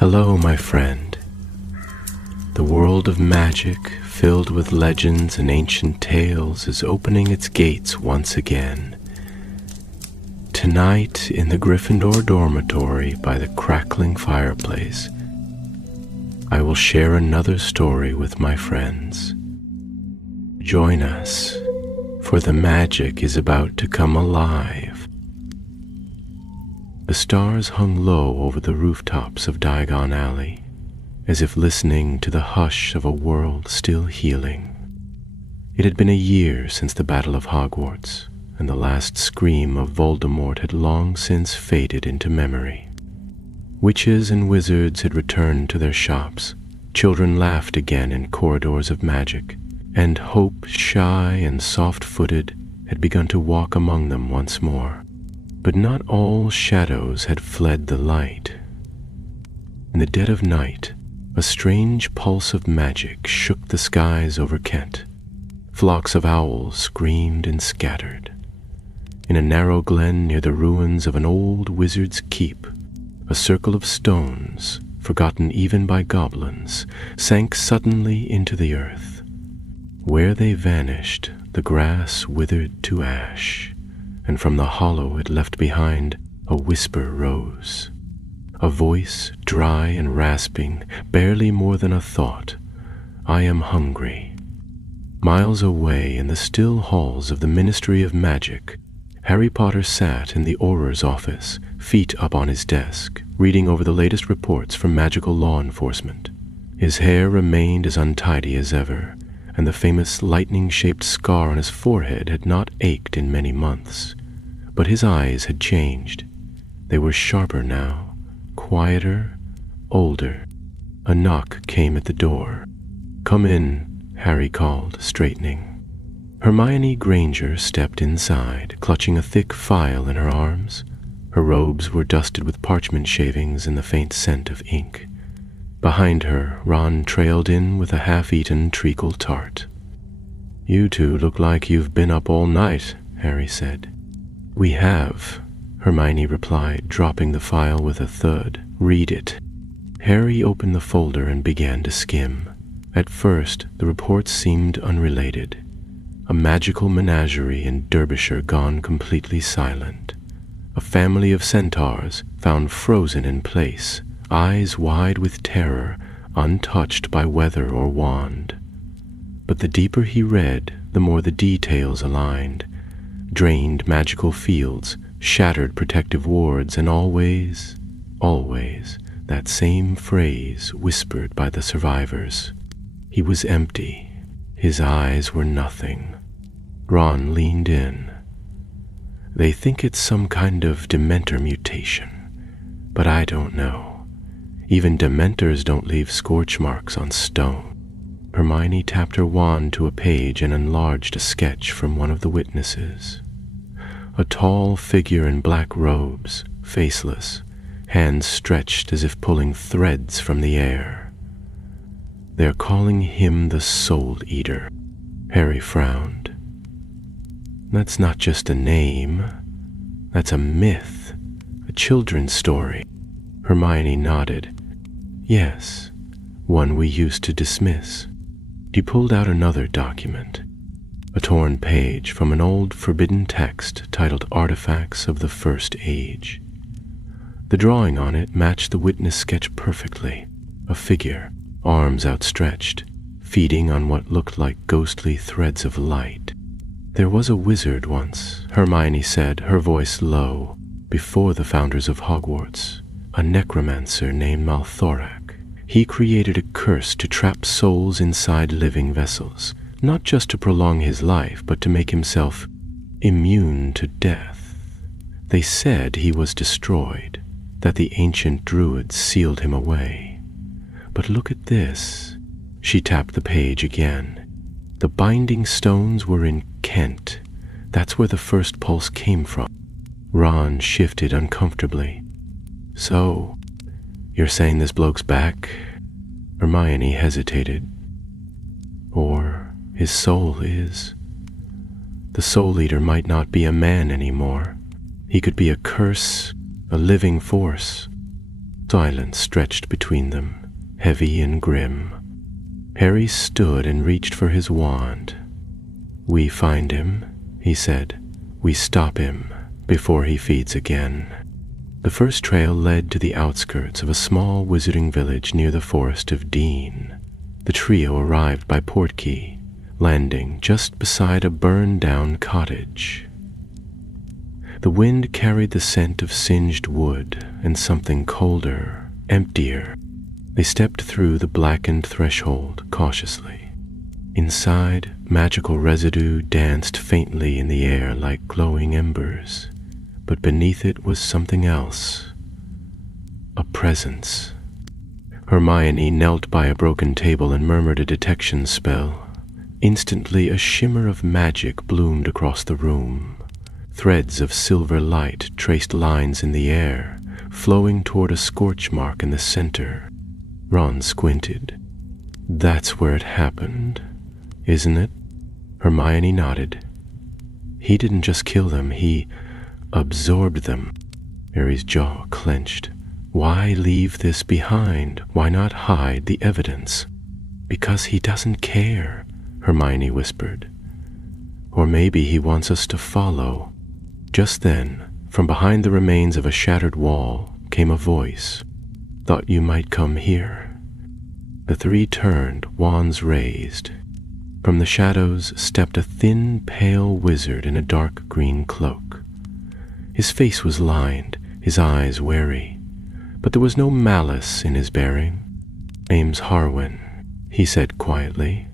Hello, my friend. The world of magic, filled with legends and ancient tales, is opening its gates once again. Tonight, in the Gryffindor dormitory by the crackling fireplace, I will share another story with my friends. Join us, for the magic is about to come alive. The stars hung low over the rooftops of Diagon Alley, as if listening to the hush of a world still healing. It had been a year since the Battle of Hogwarts, and the last scream of Voldemort had long since faded into memory. Witches and wizards had returned to their shops, children laughed again in corridors of magic, and hope, shy and soft-footed, had begun to walk among them once more. But not all shadows had fled the light. In the dead of night, a strange pulse of magic shook the skies over Kent. Flocks of owls screamed and scattered. In a narrow glen near the ruins of an old wizard's keep, a circle of stones, forgotten even by goblins, sank suddenly into the earth. Where they vanished, the grass withered to ash, and from the hollow it left behind, a whisper rose. A voice, dry and rasping, barely more than a thought. I am hungry. Miles away in the still halls of the Ministry of Magic, Harry Potter sat in the Auror's office, feet up on his desk, reading over the latest reports from magical law enforcement. His hair remained as untidy as ever, and the famous lightning-shaped scar on his forehead had not ached in many months. But his eyes had changed. They were sharper now, quieter, older. A knock came at the door. "Come in," Harry called, straightening. Hermione Granger stepped inside, clutching a thick file in her arms. Her robes were dusted with parchment shavings and the faint scent of ink. Behind her, Ron trailed in with a half-eaten treacle tart. "You two look like you've been up all night," Harry said. "We have," Hermione replied, dropping the file with a thud. "Read it." Harry opened the folder and began to skim. At first, the reports seemed unrelated. A magical menagerie in Derbyshire gone completely silent. A family of centaurs found frozen in place, eyes wide with terror, untouched by weather or wand. But the deeper he read, the more the details aligned. Drained magical fields, shattered protective wards, and always, that same phrase whispered by the survivors. He was empty. His eyes were nothing. Ron leaned in. "They think it's some kind of Dementor mutation, but I don't know. Even Dementors don't leave scorch marks on stone." Hermione tapped her wand to a page and enlarged a sketch from one of the witnesses. A tall figure in black robes, faceless, hands stretched as if pulling threads from the air. "They're calling him the Soul Eater." Harry frowned. "That's not just a name. That's a myth, a children's story." Hermione nodded. "Yes, one we used to dismiss." He pulled out another document, a torn page from an old forbidden text titled Artifacts of the First Age. The drawing on it matched the witness sketch perfectly, a figure, arms outstretched, feeding on what looked like ghostly threads of light. "There was a wizard once," Hermione said, her voice low, "before the founders of Hogwarts, a necromancer named Malthorak. He created a curse to trap souls inside living vessels, not just to prolong his life, but to make himself immune to death. They said he was destroyed, that the ancient druids sealed him away. But look at this." She tapped the page again. "The binding stones were in Kent. That's where the first pulse came from." Ron shifted uncomfortably. "So, you're saying this bloke's back?" Hermione hesitated. "Or his soul is. The Soul Eater might not be a man anymore. He could be a curse, a living force." Silence stretched between them, heavy and grim. Harry stood and reached for his wand. "We find him," he said. "We stop him before he feeds again." The first trail led to the outskirts of a small wizarding village near the Forest of Dean. The trio arrived by Portkey, landing just beside a burned-down cottage. The wind carried the scent of singed wood and something colder, emptier. They stepped through the blackened threshold cautiously. Inside, magical residue danced faintly in the air like glowing embers, but beneath it was something else. A presence. Hermione knelt by a broken table and murmured a detection spell. Instantly, a shimmer of magic bloomed across the room. Threads of silver light traced lines in the air, flowing toward a scorch mark in the center. Ron squinted. "That's where it happened, isn't it?" Hermione nodded. "He didn't just kill them, he absorbed them." Harry's jaw clenched. Why leave this behind? Why not hide the evidence? "Because he doesn't care," Hermione whispered. "Or maybe he wants us to follow." Just then, from behind the remains of a shattered wall, came a voice. "Thought you might come here." The three turned, wands raised. From the shadows stepped a thin, pale wizard in a dark green cloak. His face was lined, his eyes wary, but there was no malice in his bearing. "Name's Harwin," he said quietly.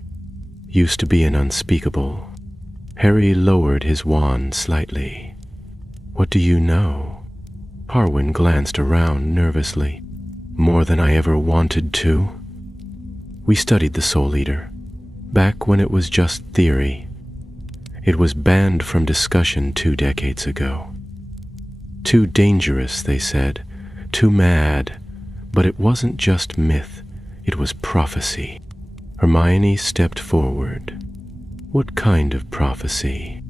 "Used to be an unspeakable." Harry lowered his wand slightly. "What do you know?" Harwin glanced around nervously. "More than I ever wanted to." "We studied the Soul Eater, back when it was just theory. It was banned from discussion 2 decades ago. Too dangerous, they said, too mad, but it wasn't just myth, it was prophecy." Hermione stepped forward. "What kind of prophecy?"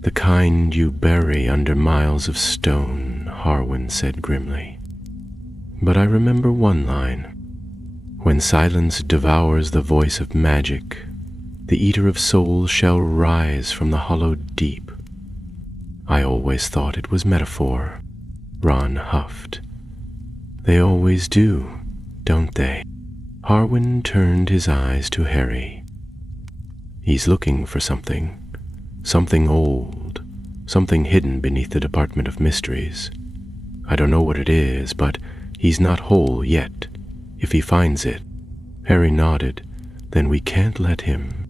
"The kind you bury under miles of stone," Harwin said grimly. "But I remember one line. When silence devours the voice of magic, the eater of souls shall rise from the hollowed deep." "I always thought it was metaphor," Ron huffed. "They always do, don't they?" Harwin turned his eyes to Harry. "He's looking for something. Something old, something hidden beneath the Department of Mysteries. I don't know what it is, but he's not whole yet. If he finds it—" Harry nodded. "Then we can't let him."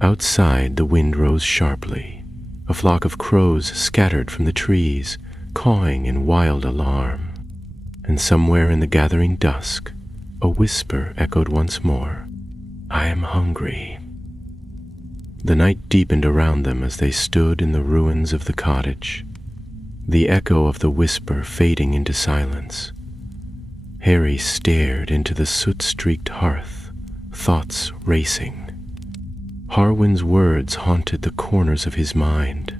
Outside, the wind rose sharply. A flock of crows scattered from the trees, cawing in wild alarm. And somewhere in the gathering dusk, a whisper echoed once more. "I am hungry." The night deepened around them as they stood in the ruins of the cottage, the echo of the whisper fading into silence. Harry stared into the soot-streaked hearth, thoughts racing. Harwin's words haunted the corners of his mind.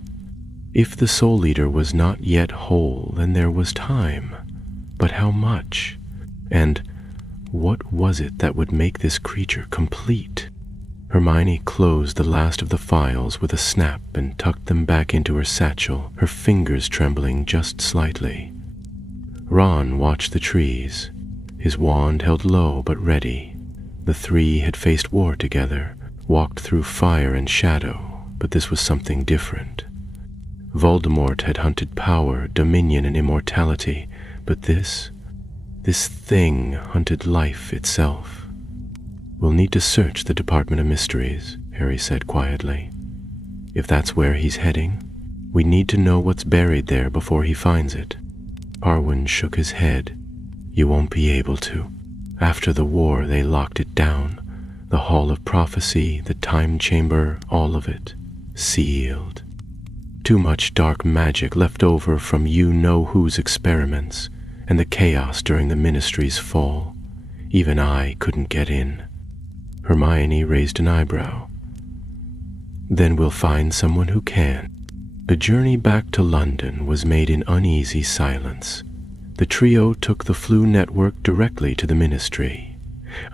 If the Soul Eater was not yet whole, then there was time. But how much? And what was it that would make this creature complete? Hermione closed the last of the files with a snap and tucked them back into her satchel, her fingers trembling just slightly. Ron watched the trees, his wand held low but ready. The three had faced war together, walked through fire and shadow, but this was something different. Voldemort had hunted power, dominion, and immortality, but this thing hunted life itself. "We'll need to search the Department of Mysteries," Harry said quietly. "If that's where he's heading, we need to know what's buried there before he finds it." Harwin shook his head. "You won't be able to. After the war, they locked it down. The Hall of Prophecy, the Time Chamber, all of it. Sealed. Too much dark magic left over from you-know-who's experiments, and the chaos during the Ministry's fall. Even I couldn't get in." Hermione raised an eyebrow. "Then we'll find someone who can." The journey back to London was made in uneasy silence. The trio took the Flu network directly to the ministry,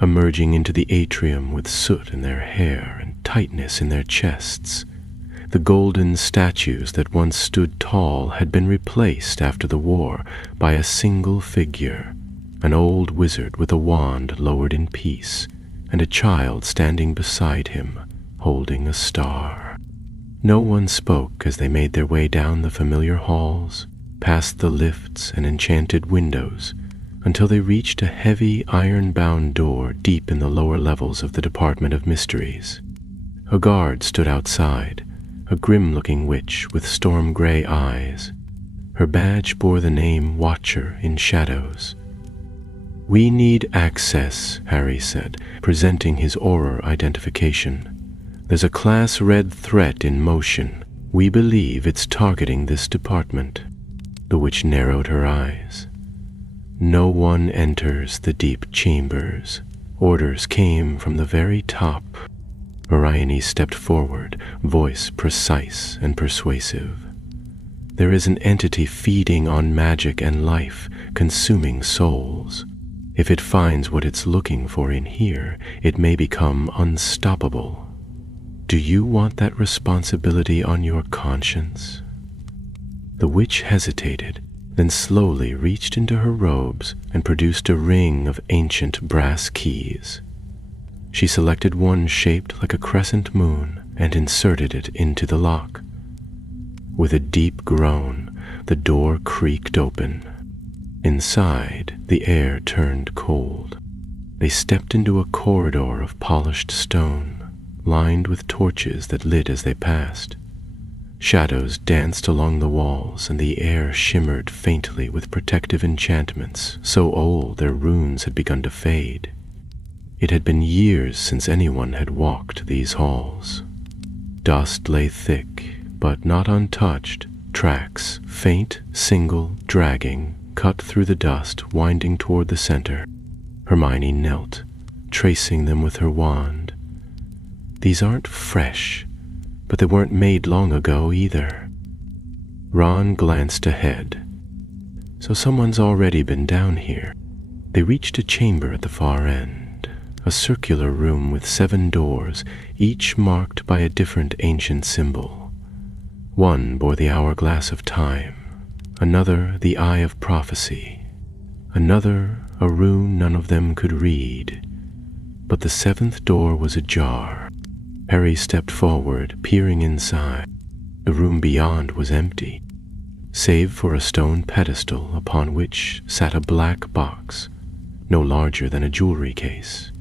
emerging into the atrium with soot in their hair and tightness in their chests. The golden statues that once stood tall had been replaced after the war by a single figure, an old wizard with a wand lowered in peace, and a child standing beside him, holding a star. No one spoke as they made their way down the familiar halls, past the lifts and enchanted windows, until they reached a heavy iron-bound door deep in the lower levels of the Department of Mysteries. A guard stood outside, a grim-looking witch with storm-gray eyes. Her badge bore the name Watcher in shadows. "We need access," Harry said, presenting his aura identification. "There's a Class Red threat in motion. We believe it's targeting this department." The witch narrowed her eyes. "No one enters the deep chambers. Orders came from the very top." Hermione stepped forward, voice precise and persuasive. "There is an entity feeding on magic and life, consuming souls. If it finds what it's looking for in here, it may become unstoppable. Do you want that responsibility on your conscience?" The witch hesitated, then slowly reached into her robes and produced a ring of ancient brass keys. She selected one shaped like a crescent moon and inserted it into the lock. With a deep groan, the door creaked open. Inside, the air turned cold. They stepped into a corridor of polished stone, lined with torches that lit as they passed. Shadows danced along the walls, and the air shimmered faintly with protective enchantments, so old their runes had begun to fade. It had been years since anyone had walked these halls. Dust lay thick, but not untouched. Tracks, faint, single, dragging, cut through the dust, winding toward the center. Hermione knelt, tracing them with her wand. These aren't fresh, but they weren't made long ago either. Ron glanced ahead. So someone's already been down here. They reached a chamber at the far end. A circular room with 7 doors, each marked by a different ancient symbol. One bore the hourglass of time, another the eye of prophecy, another a rune none of them could read. But the 7th door was ajar. Harry stepped forward, peering inside. The room beyond was empty, save for a stone pedestal upon which sat a black box, no larger than a jewelry case,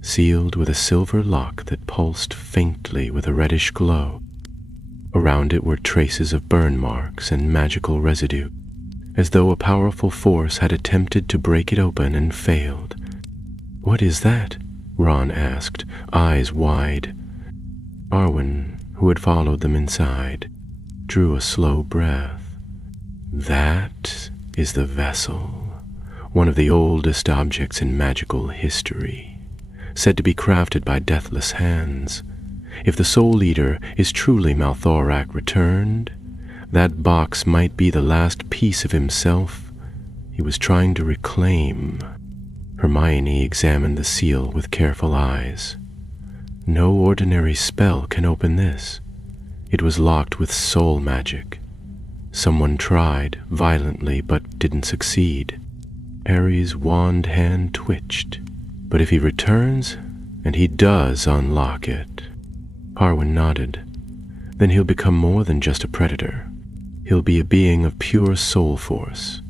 sealed with a silver lock that pulsed faintly with a reddish glow. Around it were traces of burn marks and magical residue, as though a powerful force had attempted to break it open and failed. "What is that?" Ron asked, eyes wide. Arwen, who had followed them inside, drew a slow breath. "That is the vessel, one of the oldest objects in magical history, said to be crafted by deathless hands. If the Soul Eater is truly Malthorak returned, that box might be the last piece of himself he was trying to reclaim." Hermione examined the seal with careful eyes. "No ordinary spell can open this. It was locked with soul magic. Someone tried violently but didn't succeed." Harry's wand hand twitched. "But if he returns, and he does unlock it..." Harwin nodded. "Then he'll become more than just a predator. He'll be a being of pure soul force,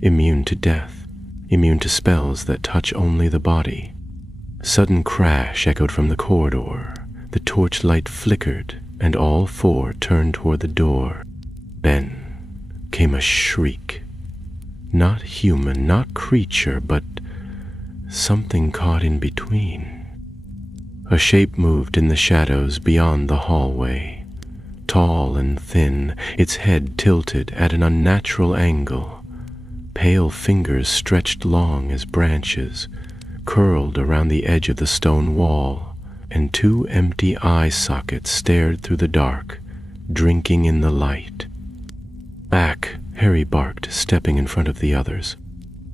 immune to death, immune to spells that touch only the body." A sudden crash echoed from the corridor. The torchlight flickered, and all 4 turned toward the door. Then came a shriek. Not human, not creature, but something caught in between. A shape moved in the shadows beyond the hallway, tall and thin, its head tilted at an unnatural angle. Pale fingers stretched long as branches, curled around the edge of the stone wall, and 2 empty eye sockets stared through the dark, drinking in the light. "Back!" Harry barked, stepping in front of the others.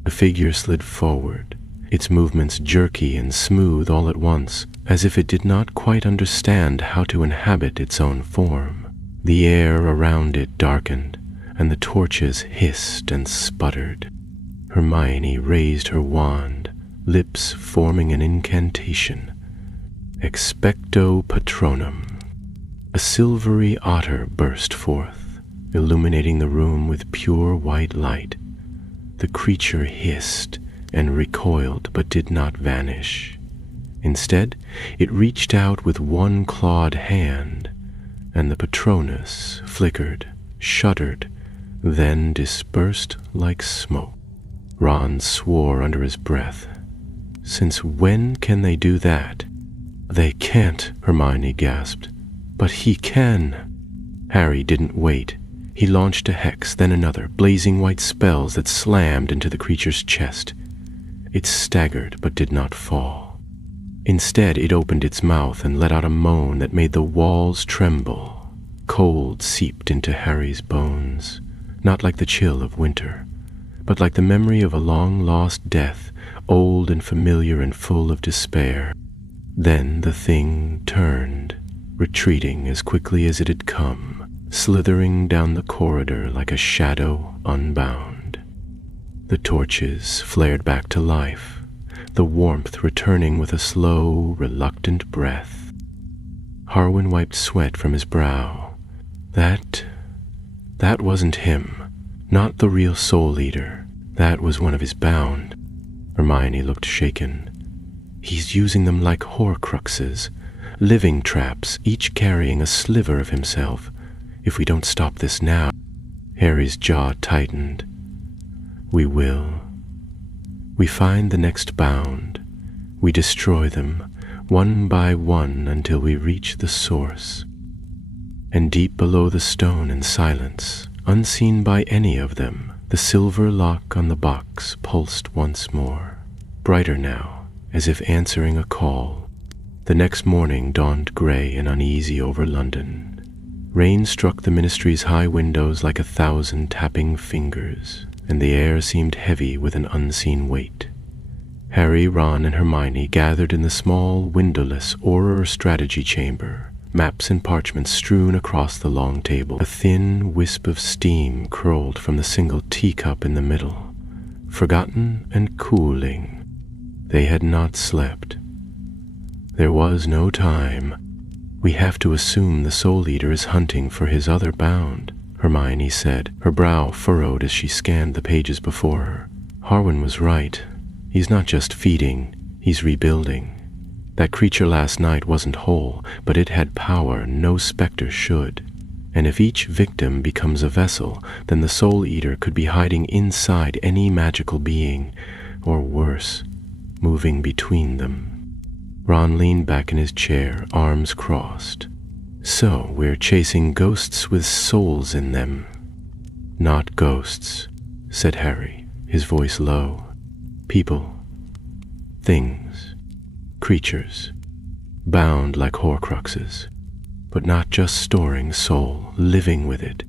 The figure slid forward, its movements jerky and smooth all at once, as if it did not quite understand how to inhabit its own form. The air around it darkened, and the torches hissed and sputtered. Hermione raised her wand, lips forming an incantation. Expecto Patronum. A silvery otter burst forth, illuminating the room with pure white light. The creature hissed and recoiled but did not vanish. Instead, it reached out with one clawed hand, and the Patronus flickered, shuddered, then dispersed like smoke. Ron swore under his breath. Since when can they do that? They can't, Hermione gasped. But he can. Harry didn't wait. He launched a hex, then another, blazing white spells that slammed into the creature's chest. It staggered but did not fall. Instead, it opened its mouth and let out a moan that made the walls tremble. Cold seeped into Harry's bones, not like the chill of winter, but like the memory of a long-lost death, old and familiar and full of despair. Then the thing turned, retreating as quickly as it had come, slithering down the corridor like a shadow unbound. The torches flared back to life, the warmth returning with a slow, reluctant breath. Harwin wiped sweat from his brow. That wasn't him, not the real Soul Eater. That was one of his bound. Hermione looked shaken. He's using them like Horcruxes, living traps, each carrying a sliver of himself. If we don't stop this now... Harry's jaw tightened. We will. We find the next bound. We destroy them, one by one, until we reach the source. And deep below the stone in silence, unseen by any of them, the silver lock on the box pulsed once more, brighter now, as if answering a call. The next morning dawned gray and uneasy over London. Rain struck the ministry's high windows like 1,000 tapping fingers, and the air seemed heavy with an unseen weight. Harry, Ron, and Hermione gathered in the small, windowless Auror strategy chamber, maps and parchments strewn across the long table. A thin wisp of steam curled from the single teacup in the middle, forgotten and cooling. They had not slept. There was no time. We have to assume the Soul Eater is hunting for his other bound, Hermione said, her brow furrowed as she scanned the pages before her. Harwin was right. He's not just feeding, he's rebuilding. That creature last night wasn't whole, but it had power no specter should. And if each victim becomes a vessel, then the Soul Eater could be hiding inside any magical being, or worse, moving between them. Ron leaned back in his chair, arms crossed. So we're chasing ghosts with souls in them. Not ghosts, said Harry, his voice low. People, things, creatures, bound like Horcruxes, but not just storing soul, living with it.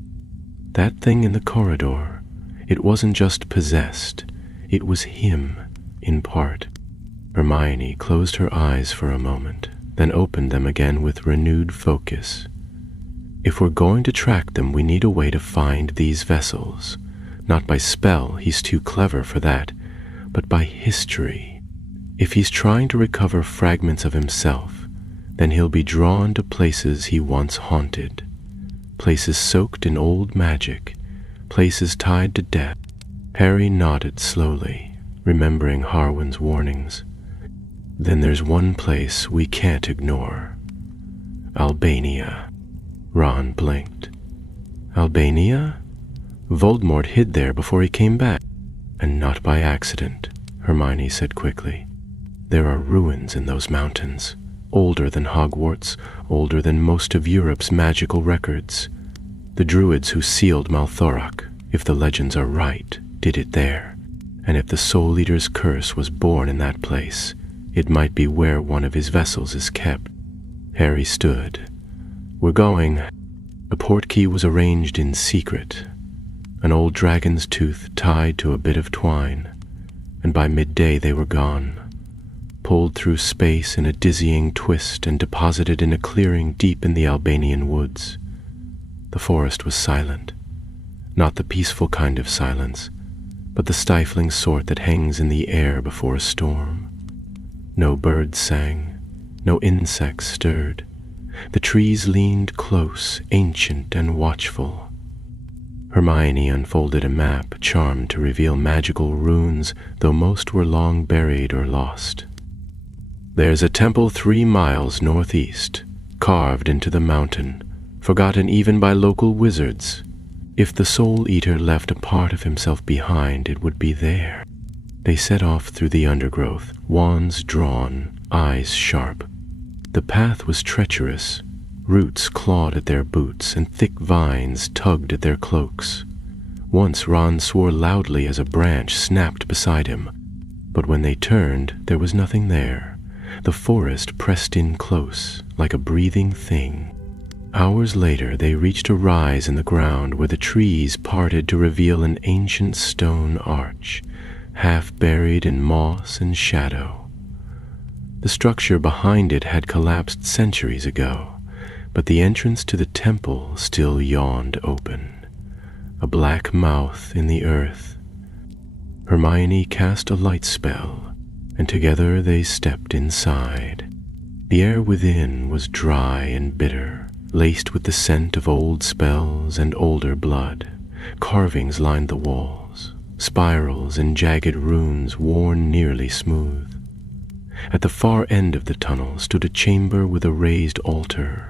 That thing in the corridor, it wasn't just possessed, it was him, in part. Hermione closed her eyes for a moment, then opened them again with renewed focus. If we're going to track them, we need a way to find these vessels. Not by spell, he's too clever for that, but by history. If he's trying to recover fragments of himself, then he'll be drawn to places he once haunted, places soaked in old magic, places tied to death. Harry nodded slowly, remembering Harwin's warnings. Then there's one place we can't ignore. Albania. Ron blinked. Albania? Voldemort hid there before he came back. And not by accident, Hermione said quickly. There are ruins in those mountains, older than Hogwarts, older than most of Europe's magical records. The druids who sealed Malthorak, if the legends are right, did it there. And if the Soul Eater's curse was born in that place, it might be where one of his vessels is kept. Harry stood. We're going. The portkey was arranged in secret. an old dragon's tooth tied to a bit of twine, and by midday they were gone, pulled through space in a dizzying twist and deposited in a clearing deep in the Albanian woods. The forest was silent, not the peaceful kind of silence, but the stifling sort that hangs in the air before a storm. No birds sang, no insects stirred. The trees leaned close, ancient and watchful. Hermione unfolded a map charmed to reveal magical runes, though most were long buried or lost. "There's a temple 3 miles northeast, carved into the mountain, forgotten even by local wizards. If the Soul Eater left a part of himself behind, it would be there." They set off through the undergrowth, wands drawn, eyes sharp. The path was treacherous. Roots clawed at their boots, and thick vines tugged at their cloaks. Once Ron swore loudly as a branch snapped beside him, but when they turned, there was nothing there. The forest pressed in close, like a breathing thing. Hours later, they reached a rise in the ground where the trees parted to reveal an ancient stone arch, half buried in moss and shadow. The structure behind it had collapsed centuries ago, but the entrance to the temple still yawned open, a black mouth in the earth. Hermione cast a light spell, and together they stepped inside. The air within was dry and bitter, laced with the scent of old spells and older blood. Carvings lined the walls, spirals and jagged runes worn nearly smooth. At the far end of the tunnel stood a chamber with a raised altar.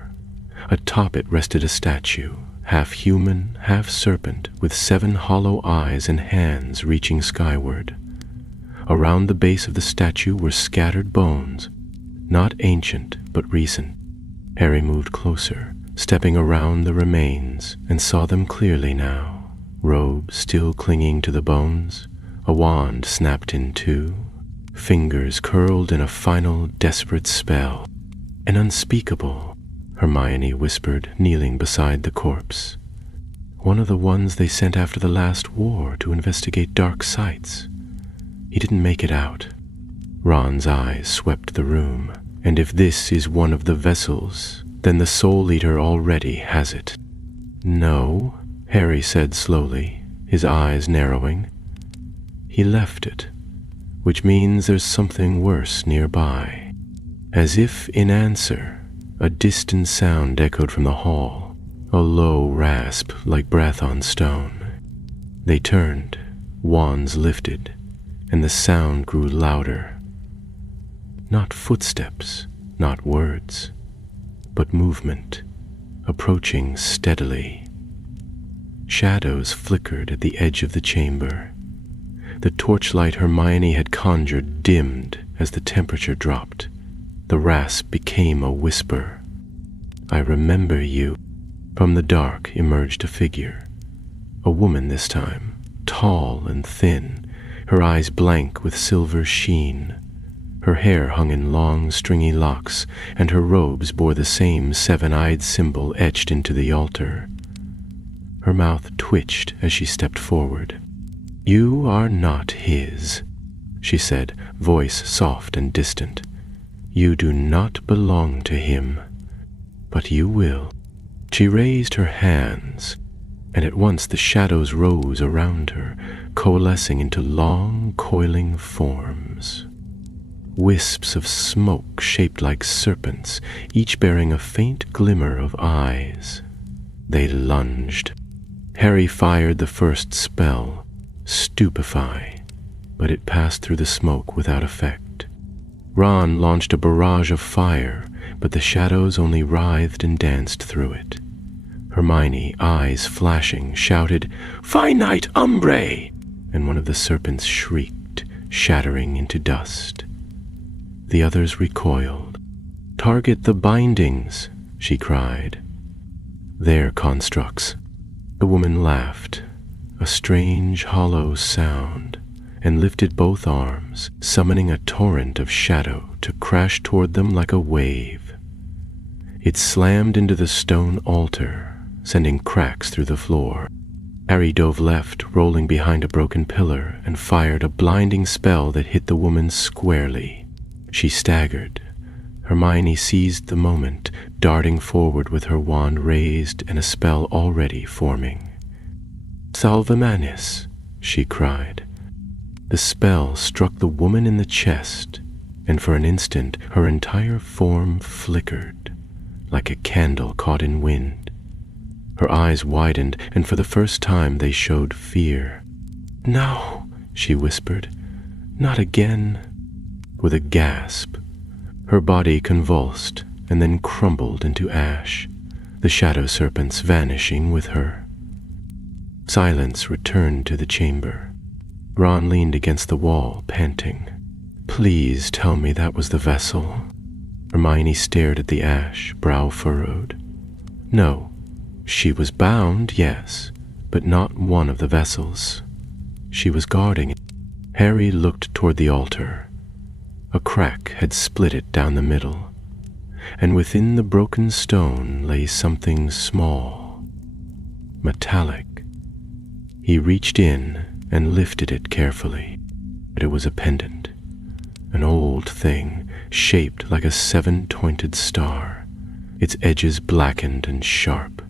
Atop it rested a statue, half human, half serpent, with 7 hollow eyes and hands reaching skyward. Around the base of the statue were scattered bones, not ancient but recent. Harry moved closer, stepping around the remains, and saw them clearly now. Robes still clinging to the bones, a wand snapped in 2, fingers curled in a final desperate spell. An unspeakable, Hermione whispered, kneeling beside the corpse. One of the ones they sent after the last war to investigate dark sites. He didn't make it out. Ron's eyes swept the room. And if this is one of the vessels, then the Soul Eater already has it. "No," Harry said slowly, his eyes narrowing. "He left it, which means there's something worse nearby." As if in answer, a distant sound echoed from the hall, a low rasp like breath on stone. They turned, wands lifted, and the sound grew louder. Not footsteps, not words, but movement, approaching steadily. Shadows flickered at the edge of the chamber. The torchlight Hermione had conjured dimmed as the temperature dropped. The rasp became a whisper. "I remember you." From the dark emerged a figure. A woman this time, tall and thin, her eyes blank with silver sheen. Her hair hung in long, stringy locks, and her robes bore the same 7-eyed symbol etched into the altar. Her mouth twitched as she stepped forward. "You are not his," she said, voice soft and distant. "You do not belong to him, but you will." She raised her hands, and at once the shadows rose around her, coalescing into long, coiling forms. Wisps of smoke shaped like serpents, each bearing a faint glimmer of eyes. They lunged. Harry fired the first spell, Stupefy, but it passed through the smoke without effect. Ron launched a barrage of fire, but the shadows only writhed and danced through it. Hermione, eyes flashing, shouted, "Finite Umbre!" and one of the serpents shrieked, shattering into dust. The others recoiled. "Target the bindings," she cried. "They're constructs." The woman laughed, a strange, hollow sound, and lifted both arms, summoning a torrent of shadow to crash toward them like a wave. It slammed into the stone altar, sending cracks through the floor. Harry dove left, rolling behind a broken pillar, and fired a blinding spell that hit the woman squarely. She staggered. Hermione seized the moment, darting forward with her wand raised and a spell already forming. "Salve Manis," she cried. The spell struck the woman in the chest, and for an instant her entire form flickered, like a candle caught in wind. Her eyes widened, and for the first time they showed fear. "No," she whispered. "Not again." With a gasp, her body convulsed and then crumbled into ash, the shadow serpents vanishing with her. Silence returned to the chamber. Ron leaned against the wall, panting. "Please tell me that was the vessel." Hermione stared at the ash, brow furrowed. "No. She was bound, yes, but not one of the vessels. She was guarding it." Harry looked toward the altar. A crack had split it down the middle, and within the broken stone lay something small, metallic. He reached in and lifted it carefully, but it was a pendant, an old thing shaped like a seven-pointed star, its edges blackened and sharp.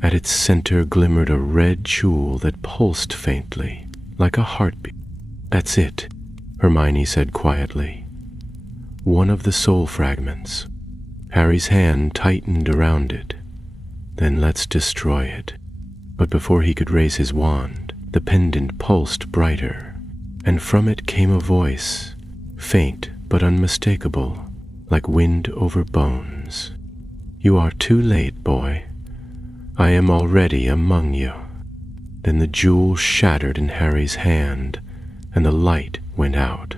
At its center glimmered a red jewel that pulsed faintly, like a heartbeat. "That's it," Hermione said quietly. "One of the soul fragments." Harry's hand tightened around it. "Then let's destroy it." But before he could raise his wand, the pendant pulsed brighter, and from it came a voice, faint but unmistakable, like wind over bones. "You are too late, boy. I am already among you." Then the jewel shattered in Harry's hand, and the light went out.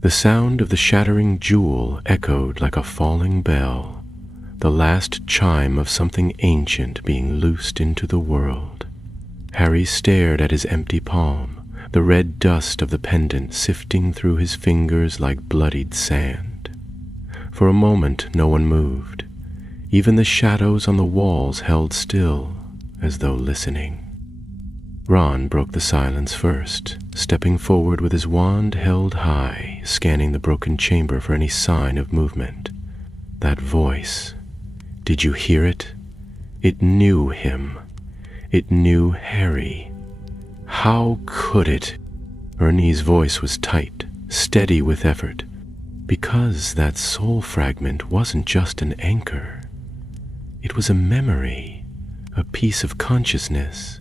The sound of the shattering jewel echoed like a falling bell, the last chime of something ancient being loosed into the world. Harry stared at his empty palm, the red dust of the pendant sifting through his fingers like bloodied sand. For a moment no one moved. Even the shadows on the walls held still, as though listening. Ron broke the silence first, stepping forward with his wand held high, scanning the broken chamber for any sign of movement. That voice, did you hear it? It knew him. It knew Harry. How could it? Ernie's voice was tight, steady with effort, because that soul fragment wasn't just an anchor. It was a memory, a piece of consciousness.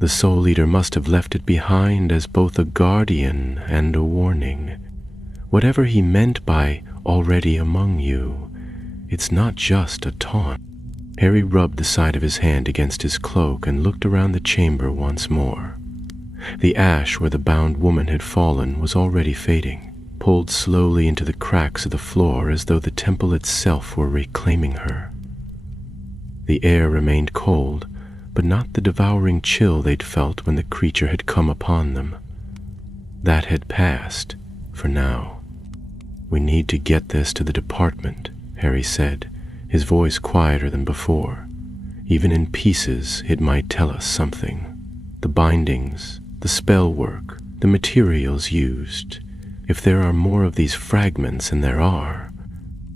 The Soul Eater must have left it behind as both a guardian and a warning. Whatever he meant by already among you, it's not just a taunt. Harry rubbed the side of his hand against his cloak and looked around the chamber once more. The ash where the bound woman had fallen was already fading, pulled slowly into the cracks of the floor as though the temple itself were reclaiming her. The air remained cold, but not the devouring chill they'd felt when the creature had come upon them. That had passed, for now. "We need to get this to the department," Harry said, his voice quieter than before. "Even in pieces, it might tell us something. The bindings, the spell work, the materials used. If there are more of these fragments, and there are,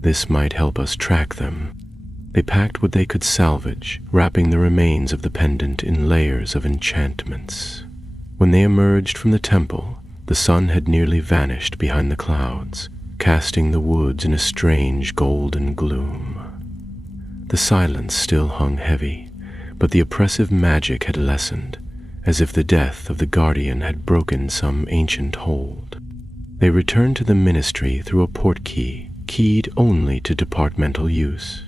this might help us track them." They packed what they could salvage, wrapping the remains of the pendant in layers of enchantments. When they emerged from the temple, the sun had nearly vanished behind the clouds, casting the woods in a strange golden gloom. The silence still hung heavy, but the oppressive magic had lessened, as if the death of the guardian had broken some ancient hold. They returned to the ministry through a portkey, keyed only to departmental use.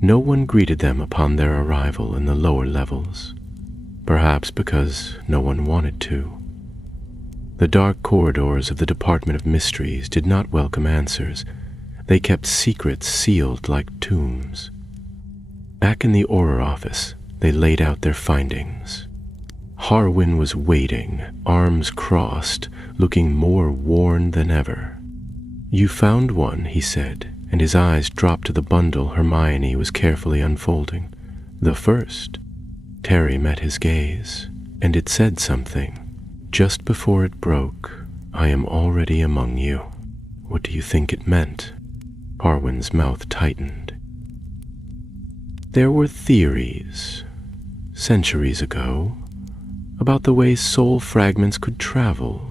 No one greeted them upon their arrival in the lower levels, perhaps because no one wanted to. The dark corridors of the Department of Mysteries did not welcome answers. They kept secrets sealed like tombs. Back in the Auror office, they laid out their findings. Harwin was waiting, arms crossed, looking more worn than ever. "You found one," he said, and his eyes dropped to the bundle Hermione was carefully unfolding. "The first. Harry met his gaze, and it said something. Just before it broke, "I am already among you." What do you think it meant? Harwin's mouth tightened. There were theories, centuries ago, about the way soul fragments could travel.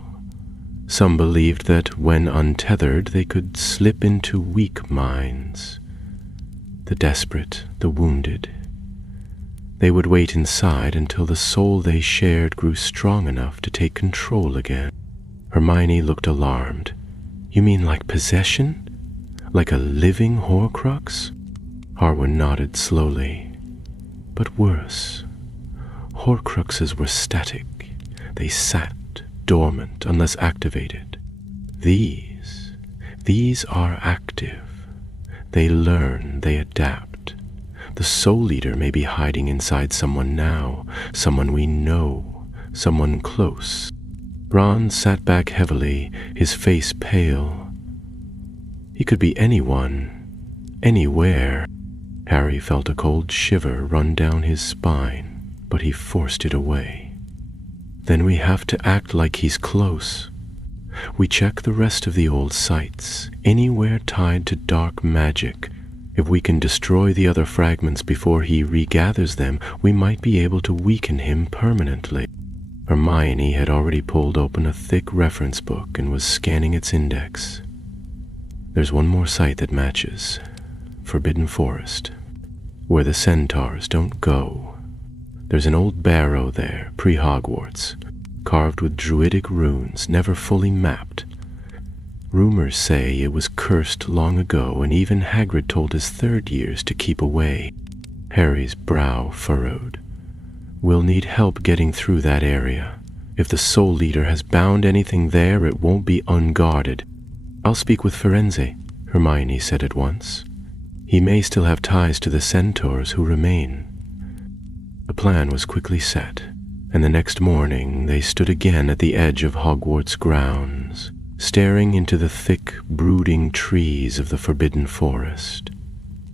Some believed that when untethered, they could slip into weak minds, the desperate, the wounded. They would wait inside until the soul they shared grew strong enough to take control again. Hermione looked alarmed. "You mean like possession? Like a living Horcrux?" Harwin nodded slowly. "But worse. Horcruxes were static. They sat dormant unless activated. These are active. They learn, they adapt. The Soul Eater may be hiding inside someone now, someone we know, someone close." Ron sat back heavily, his face pale. He could be anyone, anywhere. Harry felt a cold shiver run down his spine, but he forced it away. "Then we have to act like he's close. We check the rest of the old sites, anywhere tied to dark magic. If we can destroy the other fragments before he regathers them, we might be able to weaken him permanently." Hermione had already pulled open a thick reference book and was scanning its index. "There's one more site that matches. Forbidden Forest, where the centaurs don't go. There's an old barrow there, pre-Hogwarts, carved with druidic runes, never fully mapped. Rumors say it was cursed long ago, and even Hagrid told his third years to keep away." Harry's brow furrowed. "We'll need help getting through that area. If the Soul Eater has bound anything there, it won't be unguarded." "I'll speak with Firenze," Hermione said at once. "He may still have ties to the centaurs who remain." The plan was quickly set, and the next morning they stood again at the edge of Hogwarts grounds, staring into the thick, brooding trees of the Forbidden Forest.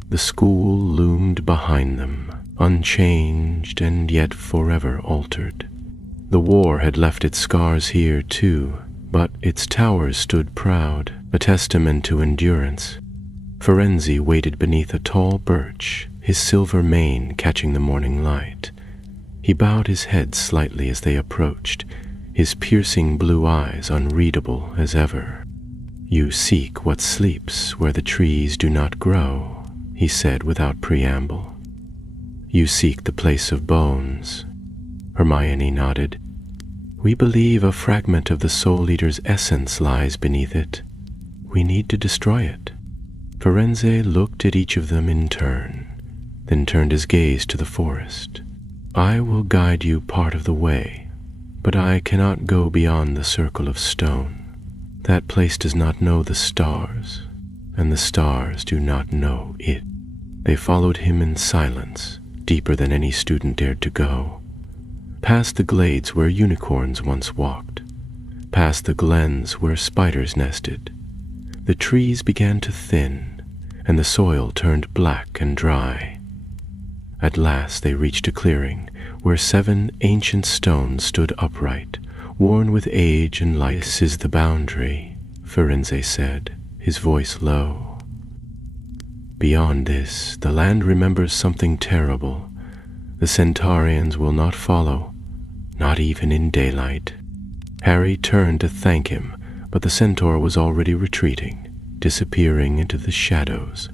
The school loomed behind them, unchanged and yet forever altered. The war had left its scars here too, but its towers stood proud, a testament to endurance. Firenze waited beneath a tall birch, his silver mane catching the morning light. He bowed his head slightly as they approached, his piercing blue eyes unreadable as ever. "You seek what sleeps where the trees do not grow," he said without preamble. "You seek the place of bones." Hermione nodded. "We believe a fragment of the Soul Eater's essence lies beneath it. We need to destroy it." Firenze looked at each of them in turn, then turned his gaze to the forest. "I will guide you part of the way, but I cannot go beyond the circle of stone. That place does not know the stars, and the stars do not know it." They followed him in silence, deeper than any student dared to go. Past the glades where unicorns once walked, past the glens where spiders nested. The trees began to thin, and the soil turned black and dry. At last they reached a clearing where 7 ancient stones stood upright, worn with age and light. "This is the boundary," Firenze said, his voice low. "Beyond this, the land remembers something terrible. The Centaurians will not follow, not even in daylight." Harry turned to thank him, but the centaur was already retreating, disappearing into the shadows.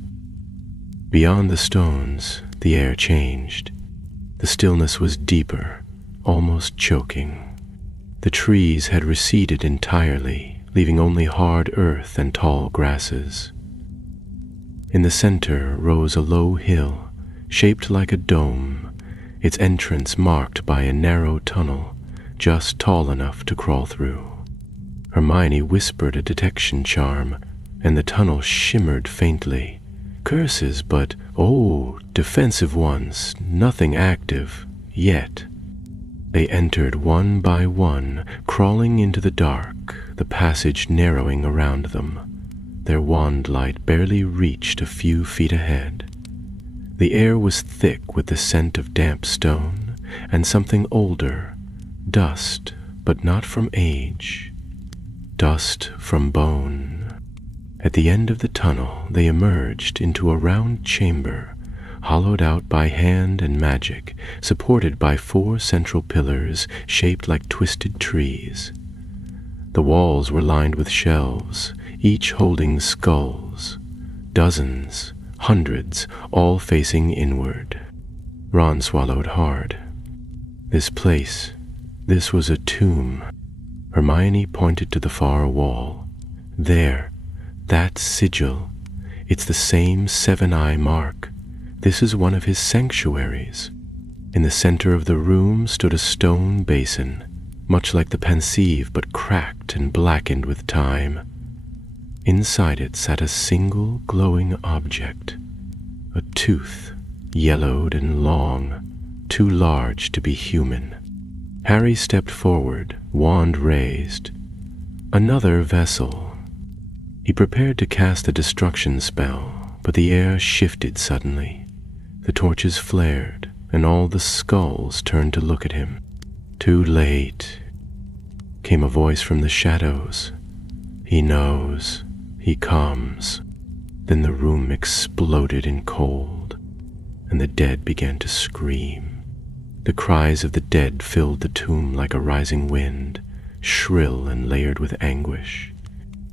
Beyond the stones, the air changed. The stillness was deeper, almost choking. The trees had receded entirely, leaving only hard earth and tall grasses. In the center rose a low hill, shaped like a dome, its entrance marked by a narrow tunnel, just tall enough to crawl through. Hermione whispered a detection charm, and the tunnel shimmered faintly. Curses, but, defensive ones, nothing active, yet. They entered one by one, crawling into the dark, the passage narrowing around them. Their wand light barely reached a few feet ahead. The air was thick with the scent of damp stone, and something older, dust, but not from age, dust from bone. At the end of the tunnel, they emerged into a round chamber, hollowed out by hand and magic, supported by 4 central pillars shaped like twisted trees. The walls were lined with shelves, each holding skulls, dozens, hundreds, all facing inward. Ron swallowed hard. This place, this was a tomb. Hermione pointed to the far wall. There, that sigil, it's the same 7-eye mark. This is one of his sanctuaries. In the center of the room stood a stone basin, much like the Pensieve, but cracked and blackened with time. Inside it sat a single glowing object, a tooth, yellowed and long, too large to be human. Harry stepped forward, wand raised. Another vessel. He prepared to cast the destruction spell, but the air shifted suddenly. The torches flared, and all the skulls turned to look at him. Too late, came a voice from the shadows. He knows. He comes. Then the room exploded in cold, and the dead began to scream. The cries of the dead filled the tomb like a rising wind, shrill and layered with anguish.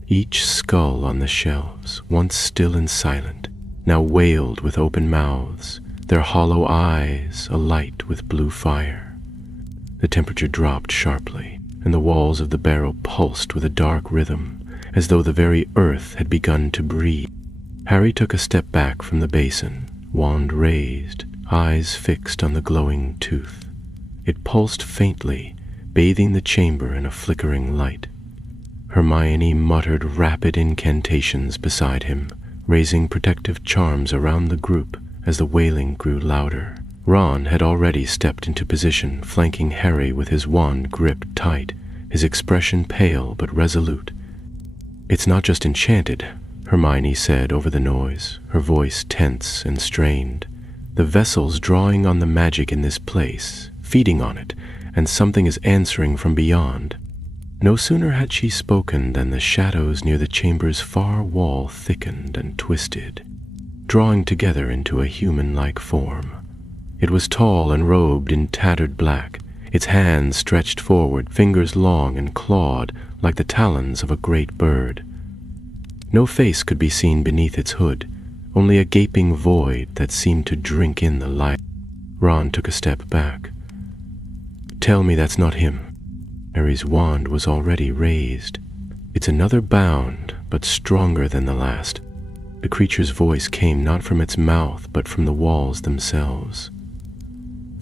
Each skull on the shelves, once still and silent, now wailed with open mouths, their hollow eyes alight with blue fire. The temperature dropped sharply, and the walls of the barrow pulsed with a dark rhythm, as though the very earth had begun to breathe. Harry took a step back from the basin, wand raised, eyes fixed on the glowing tooth. It pulsed faintly, bathing the chamber in a flickering light. Hermione muttered rapid incantations beside him, raising protective charms around the group as the wailing grew louder. Ron had already stepped into position, flanking Harry with his wand gripped tight, his expression pale but resolute. "It's not just enchanted," Hermione said over the noise, her voice tense and strained. "The vessel's drawing on the magic in this place, feeding on it, and something is answering from beyond." No sooner had she spoken than the shadows near the chamber's far wall thickened and twisted, drawing together into a human-like form. It was tall and robed in tattered black, its hands stretched forward, fingers long and clawed like the talons of a great bird. No face could be seen beneath its hood, only a gaping void that seemed to drink in the light. Ron took a step back. "Tell me that's not him." Harry's wand was already raised. "It's another bound, but stronger than the last." The creature's voice came not from its mouth, but from the walls themselves.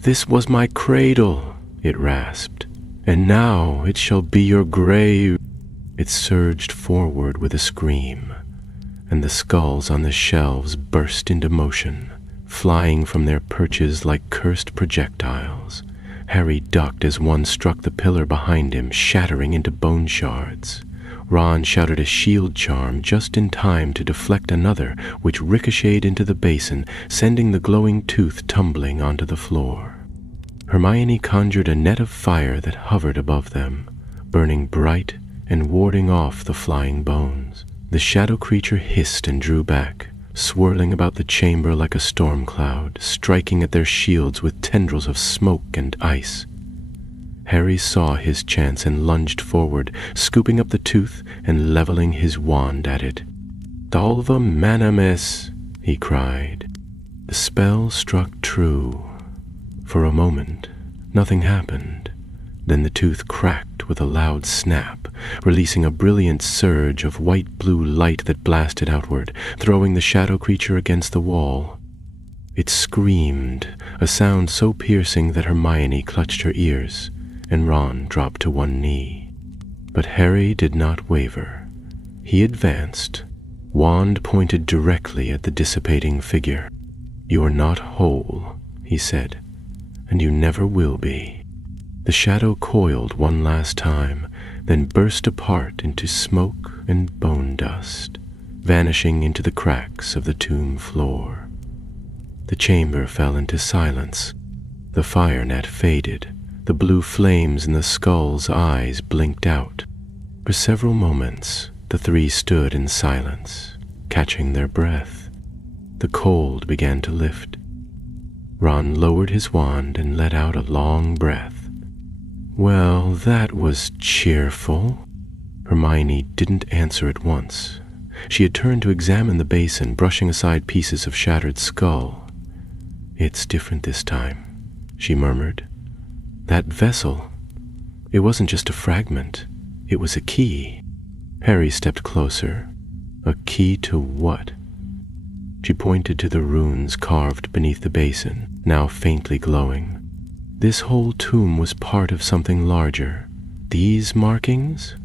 "This was my cradle," it rasped, "and now it shall be your grave." It surged forward with a scream, and the skulls on the shelves burst into motion, flying from their perches like cursed projectiles. Harry ducked as one struck the pillar behind him, shattering into bone shards. Ron shouted a shield charm just in time to deflect another, which ricocheted into the basin, sending the glowing tooth tumbling onto the floor. Hermione conjured a net of fire that hovered above them, burning bright and warding off the flying bones. The shadow creature hissed and drew back, swirling about the chamber like a storm cloud, striking at their shields with tendrils of smoke and ice. Harry saw his chance and lunged forward, scooping up the tooth and leveling his wand at it. "Dalva Manamis," he cried. The spell struck true. For a moment, nothing happened. Then the tooth cracked with a loud snap, releasing a brilliant surge of white-blue light that blasted outward, throwing the shadow creature against the wall. It screamed, a sound so piercing that Hermione clutched her ears, and Ron dropped to one knee. But Harry did not waver. He advanced, wand pointed directly at the dissipating figure. "You are not whole," he said, "and you never will be." The shadow coiled one last time, then burst apart into smoke and bone dust, vanishing into the cracks of the tomb floor. The chamber fell into silence. The fire net faded. The blue flames in the skull's eyes blinked out. For several moments, the three stood in silence, catching their breath. The cold began to lift. Ron lowered his wand and let out a long breath. "Well, that was cheerful." Hermione didn't answer at once. She had turned to examine the basin, brushing aside pieces of shattered skull. "It's different this time," she murmured. "That vessel, it wasn't just a fragment, it was a key." Harry stepped closer. "A key to what?" She pointed to the runes carved beneath the basin, now faintly glowing. "This whole tomb was part of something larger. These markings?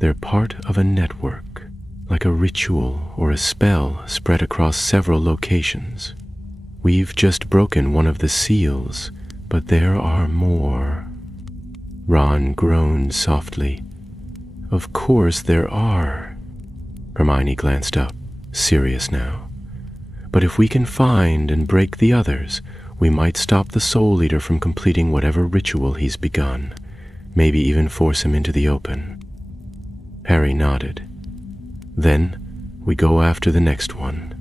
They're part of a network, like a ritual or a spell spread across several locations. We've just broken one of the seals, but there are more." Ron groaned softly. "Of course there are." Hermione glanced up, serious now. "But if we can find and break the others, we might stop the Soul Eater from completing whatever ritual he's begun, maybe even force him into the open." Harry nodded. "Then we go after the next one.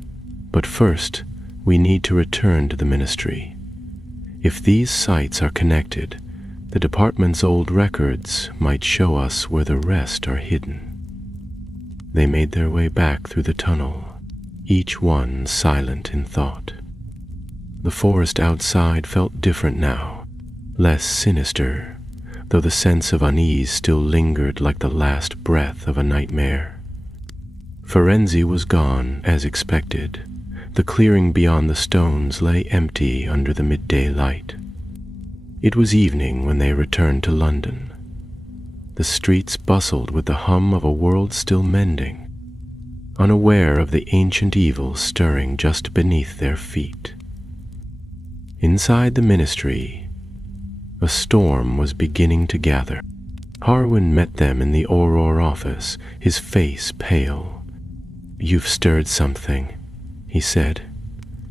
But first, we need to return to the Ministry. If these sites are connected, the department's old records might show us where the rest are hidden." They made their way back through the tunnel, each one silent in thought. The forest outside felt different now, less sinister, though the sense of unease still lingered like the last breath of a nightmare. Firenze was gone, as expected. The clearing beyond the stones lay empty under the midday light. It was evening when they returned to London. The streets bustled with the hum of a world still mending, unaware of the ancient evil stirring just beneath their feet. Inside the Ministry, a storm was beginning to gather. Harwin met them in the Auror office, his face pale. "You've stirred something," he said.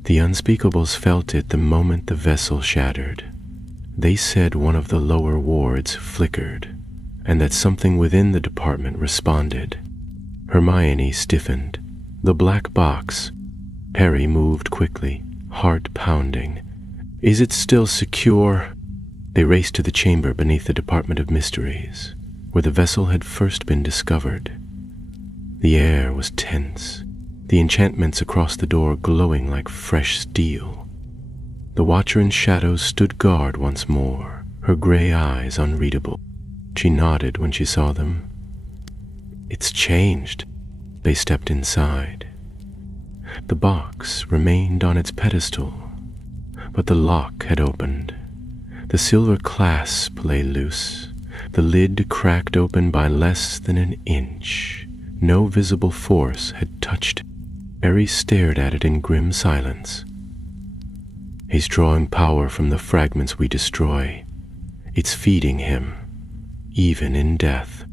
The Unspeakables felt it the moment the vessel shattered. They said one of the lower wards flickered, and that something within the department responded. Hermione stiffened. "The black box." Harry moved quickly, heart pounding. "Is it still secure?" They raced to the chamber beneath the Department of Mysteries, where the vessel had first been discovered. The air was tense, the enchantments across the door glowing like fresh steel. The Watcher in Shadows stood guard once more, her gray eyes unreadable. She nodded when she saw them. "It's changed." They stepped inside. The box remained on its pedestal, but the lock had opened. The silver clasp lay loose, the lid cracked open by less than an inch. No visible force had touched it. Harry stared at it in grim silence. "He's drawing power from the fragments we destroy. It's feeding him, even in death."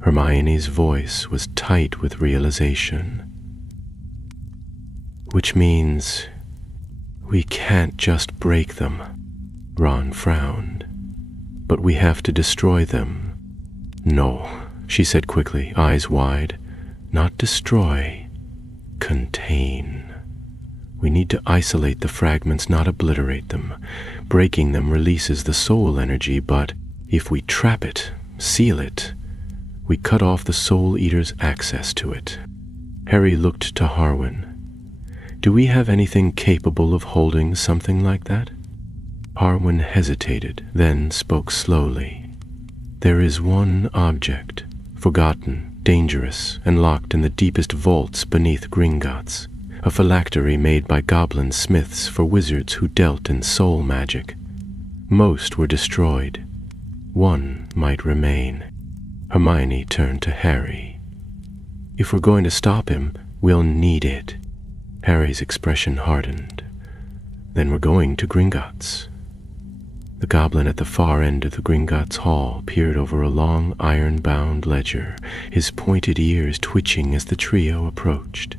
Hermione's voice was tight with realization. "Which means we can't just break them." Ron frowned. "But we have to destroy them." "No," she said quickly, eyes wide. "Not destroy. Contain. We need to isolate the fragments, not obliterate them. Breaking them releases the soul energy, but if we trap it, seal it, we cut off the Soul Eater's access to it." Harry looked to Harwin. "Do we have anything capable of holding something like that?" Harwin hesitated, then spoke slowly. "There is one object, forgotten, dangerous, and locked in the deepest vaults beneath Gringotts, a phylactery made by goblin smiths for wizards who dealt in soul magic. Most were destroyed. One might remain." Hermione turned to Harry. "If we're going to stop him, we'll need it." Harry's expression hardened. "Then we're going to Gringotts." The goblin at the far end of the Gringotts hall peered over a long iron-bound ledger, his pointed ears twitching as the trio approached.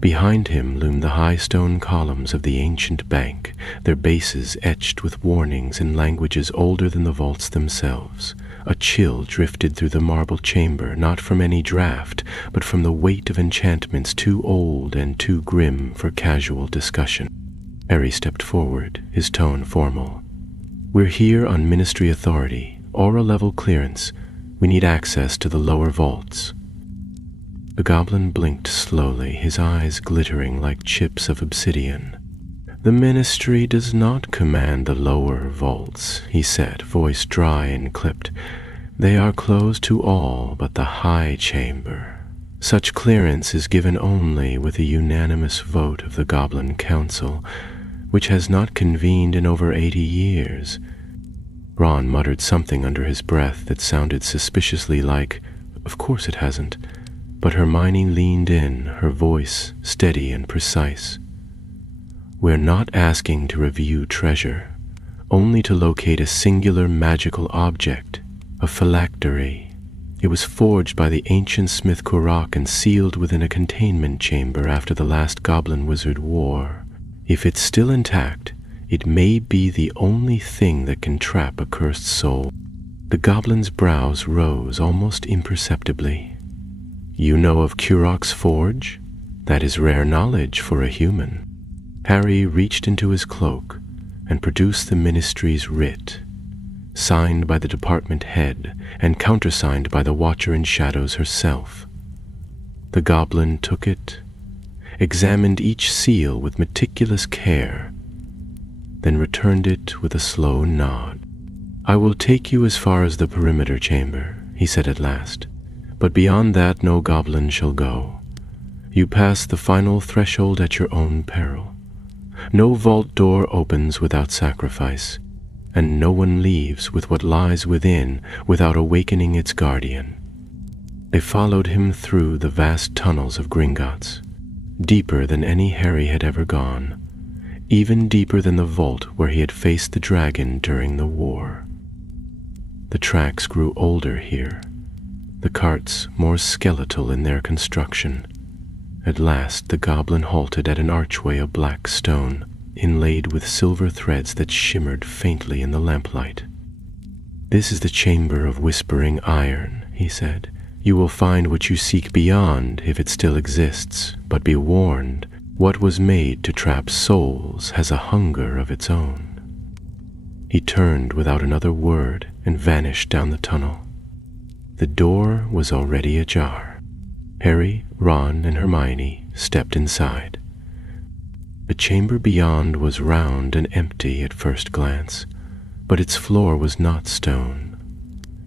Behind him loomed the high stone columns of the ancient bank, their bases etched with warnings in languages older than the vaults themselves. A chill drifted through the marble chamber, not from any draught, but from the weight of enchantments too old and too grim for casual discussion. Harry stepped forward, his tone formal. "We're here on Ministry authority, aura-level clearance. We need access to the lower vaults." The goblin blinked slowly, his eyes glittering like chips of obsidian. "The Ministry does not command the lower vaults," he said, voice dry and clipped. "They are closed to all but the High Chamber. Such clearance is given only with a unanimous vote of the Goblin Council, which has not convened in over 80 years. Ron muttered something under his breath that sounded suspiciously like, "Of course it hasn't." But Hermione leaned in, her voice steady and precise. "We're not asking to review treasure, only to locate a singular magical object, a phylactery. It was forged by the ancient smith Kurok and sealed within a containment chamber after the last Goblin-Wizard War. If it's still intact, it may be the only thing that can trap a cursed soul." The goblin's brows rose almost imperceptibly. "You know of Kurok's forge? That is rare knowledge for a human." Harry reached into his cloak and produced the Ministry's writ, signed by the department head and countersigned by the Watcher in Shadows herself. The goblin took it, examined each seal with meticulous care, then returned it with a slow nod. "I will take you as far as the perimeter chamber," he said at last. "But beyond that no goblin shall go. You pass the final threshold at your own peril. No vault door opens without sacrifice, and no one leaves with what lies within without awakening its guardian." They followed him through the vast tunnels of Gringotts, deeper than any Harry had ever gone, even deeper than the vault where he had faced the dragon during the war. The tracks grew older here, the carts more skeletal in their construction. At last the goblin halted at an archway of black stone, inlaid with silver threads that shimmered faintly in the lamplight. "This is the Chamber of Whispering Iron," he said. "You will find what you seek beyond if it still exists, but be warned, what was made to trap souls has a hunger of its own." He turned without another word and vanished down the tunnel. The door was already ajar. Harry, Ron, and Hermione stepped inside. The chamber beyond was round and empty at first glance, but its floor was not stone.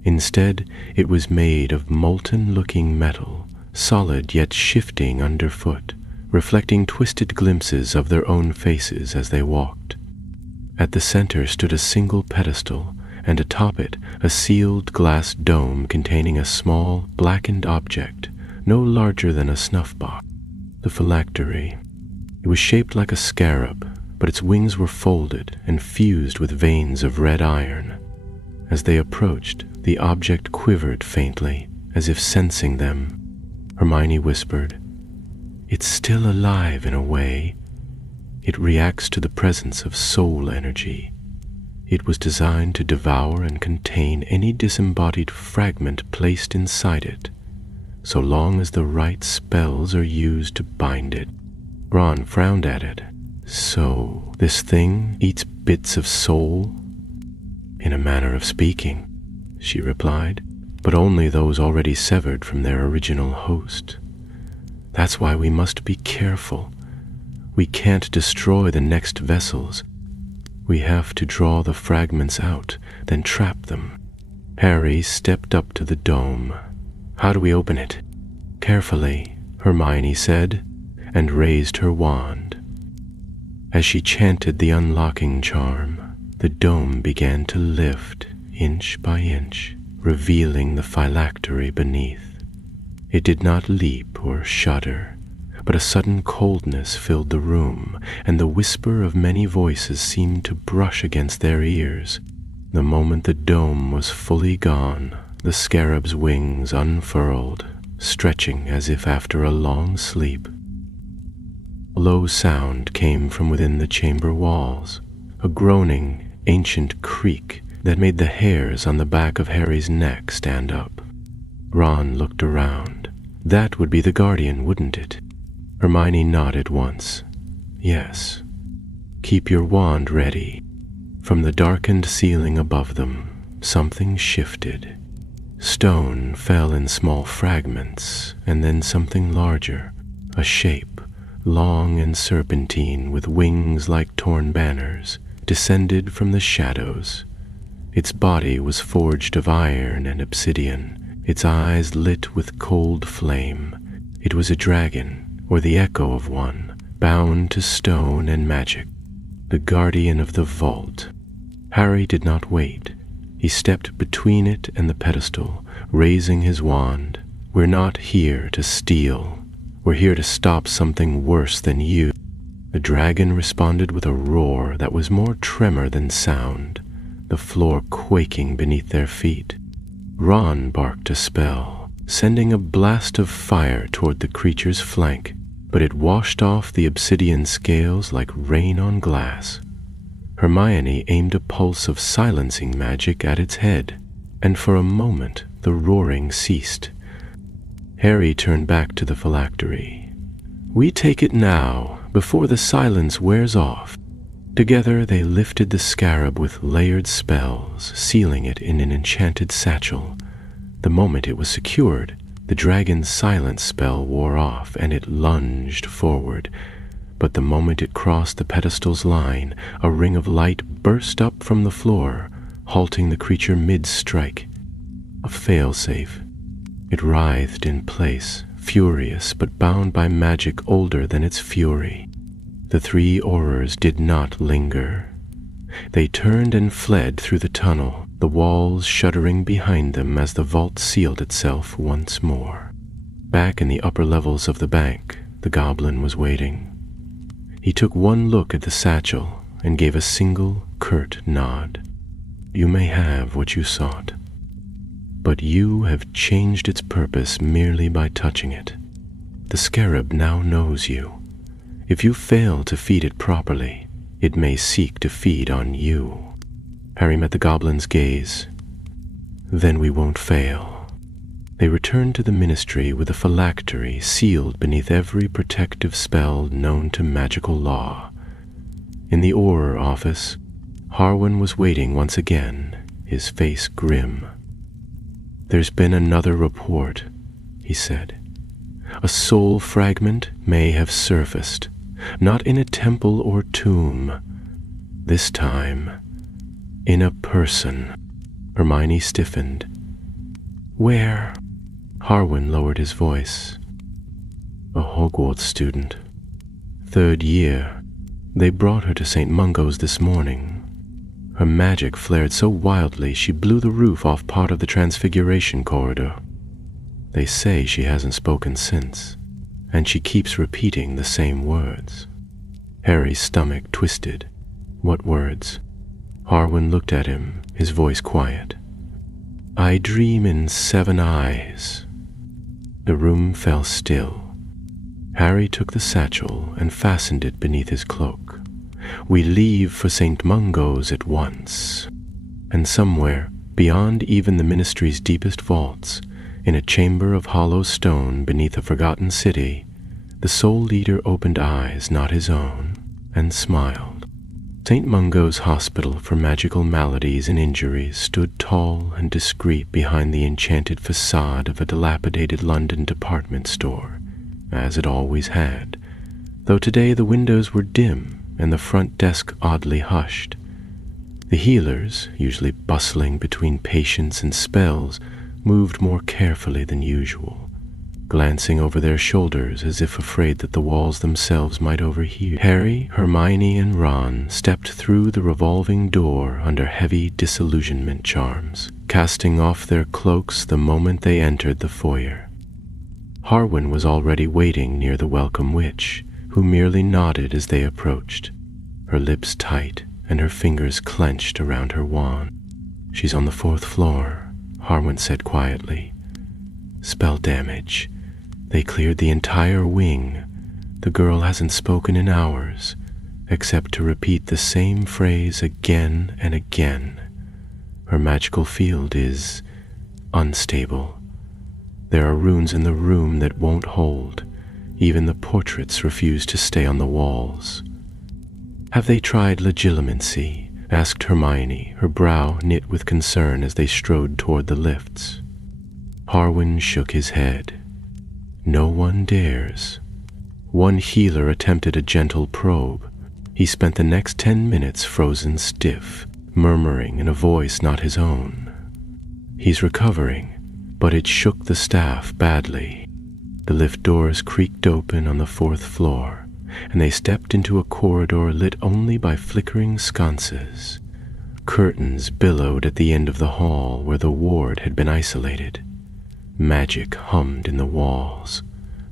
Instead, it was made of molten-looking metal, solid yet shifting underfoot, reflecting twisted glimpses of their own faces as they walked. At the center stood a single pedestal, and atop it a sealed glass dome containing a small, blackened object, no larger than a snuff-box. The phylactery. It was shaped like a scarab, but its wings were folded and fused with veins of red iron. As they approached, the object quivered faintly, as if sensing them. Hermione whispered, "It's still alive in a way. It reacts to the presence of soul energy. It was designed to devour and contain any disembodied fragment placed inside it, so long as the right spells are used to bind it." Ron frowned at it. "So, this thing eats bits of soul?" "In a manner of speaking," she replied, "but only those already severed from their original host. That's why we must be careful. We can't destroy the next vessels. We have to draw the fragments out, then trap them." Harry stepped up to the dome. "How do we open it?" "Carefully," Hermione said, and raised her wand. As she chanted the unlocking charm, the dome began to lift, inch by inch, revealing the phylactery beneath. It did not leap or shudder, but a sudden coldness filled the room, and the whisper of many voices seemed to brush against their ears. The moment the dome was fully gone, the scarab's wings unfurled, stretching as if after a long sleep. A low sound came from within the chamber walls, a groaning, ancient creak that made the hairs on the back of Harry's neck stand up. Ron looked around. That would be the Guardian, wouldn't it? Hermione nodded once. Yes. Keep your wand ready. From the darkened ceiling above them, something shifted. Stone fell in small fragments, and then something larger, a shape, long and serpentine with wings like torn banners, descended from the shadows. Its body was forged of iron and obsidian, its eyes lit with cold flame. It was a dragon, or the echo of one, bound to stone and magic, the guardian of the vault. Harry did not wait. He stepped between it and the pedestal, raising his wand. We're not here to steal. We're here to stop something worse than you. The dragon responded with a roar that was more tremor than sound, the floor quaking beneath their feet. Ron barked a spell, sending a blast of fire toward the creature's flank, but it washed off the obsidian scales like rain on glass. Hermione aimed a pulse of silencing magic at its head, and for a moment the roaring ceased. Harry turned back to the phylactery. We take it now, before the silence wears off. Together they lifted the scarab with layered spells, sealing it in an enchanted satchel. The moment it was secured, the dragon's silence spell wore off, and it lunged forward. But the moment it crossed the pedestal's line, a ring of light burst up from the floor, halting the creature mid-strike. A failsafe. It writhed in place, furious but bound by magic older than its fury. The three Aurors did not linger. They turned and fled through the tunnel, the walls shuddering behind them as the vault sealed itself once more. Back in the upper levels of the bank, the goblin was waiting. He took one look at the satchel and gave a single, curt nod. You may have what you sought, but you have changed its purpose merely by touching it. The scarab now knows you. If you fail to feed it properly, it may seek to feed on you. Harry met the goblin's gaze. Then we won't fail. They returned to the ministry with a phylactery sealed beneath every protective spell known to magical law. In the Auror office, Harwin was waiting once again, his face grim. There's been another report, he said. A soul fragment may have surfaced, not in a temple or tomb. This time, in a person. Hermione stiffened. Where? Harwin lowered his voice. A Hogwarts student. 3rd year. They brought her to St. Mungo's this morning. Her magic flared so wildly she blew the roof off part of the Transfiguration corridor. They say she hasn't spoken since, and she keeps repeating the same words. Harry's stomach twisted. What words? Harwin looked at him, his voice quiet. I dream in 7 eyes. The room fell still. Harry took the satchel and fastened it beneath his cloak. We leave for St. Mungo's at once. And somewhere, beyond even the ministry's deepest vaults, in a chamber of hollow stone beneath a forgotten city, the soul leader opened eyes not his own and smiled. St. Mungo's Hospital for Magical Maladies and Injuries stood tall and discreet behind the enchanted facade of a dilapidated London department store, as it always had, though today the windows were dim and the front desk oddly hushed. The healers, usually bustling between patients and spells, moved more carefully than usual, glancing over their shoulders as if afraid that the walls themselves might overhear. Harry, Hermione, and Ron stepped through the revolving door under heavy disillusionment charms, casting off their cloaks the moment they entered the foyer. Harwin was already waiting near the welcome witch, who merely nodded as they approached, her lips tight and her fingers clenched around her wand. She's on the 4th floor, Harwin said quietly. Spell damage. They cleared the entire wing. The girl hasn't spoken in hours, except to repeat the same phrase again and again. Her magical field is unstable. There are runes in the room that won't hold. Even the portraits refuse to stay on the walls. "Have they tried legilimency?" asked Hermione, her brow knit with concern as they strode toward the lifts. Harwin shook his head. "No one dares." One healer attempted a gentle probe. He spent the next 10 minutes frozen stiff, murmuring in a voice not his own. "He's recovering," but it shook the staff badly. The lift doors creaked open on the 4th floor, and they stepped into a corridor lit only by flickering sconces. Curtains billowed at the end of the hall where the ward had been isolated. Magic hummed in the walls,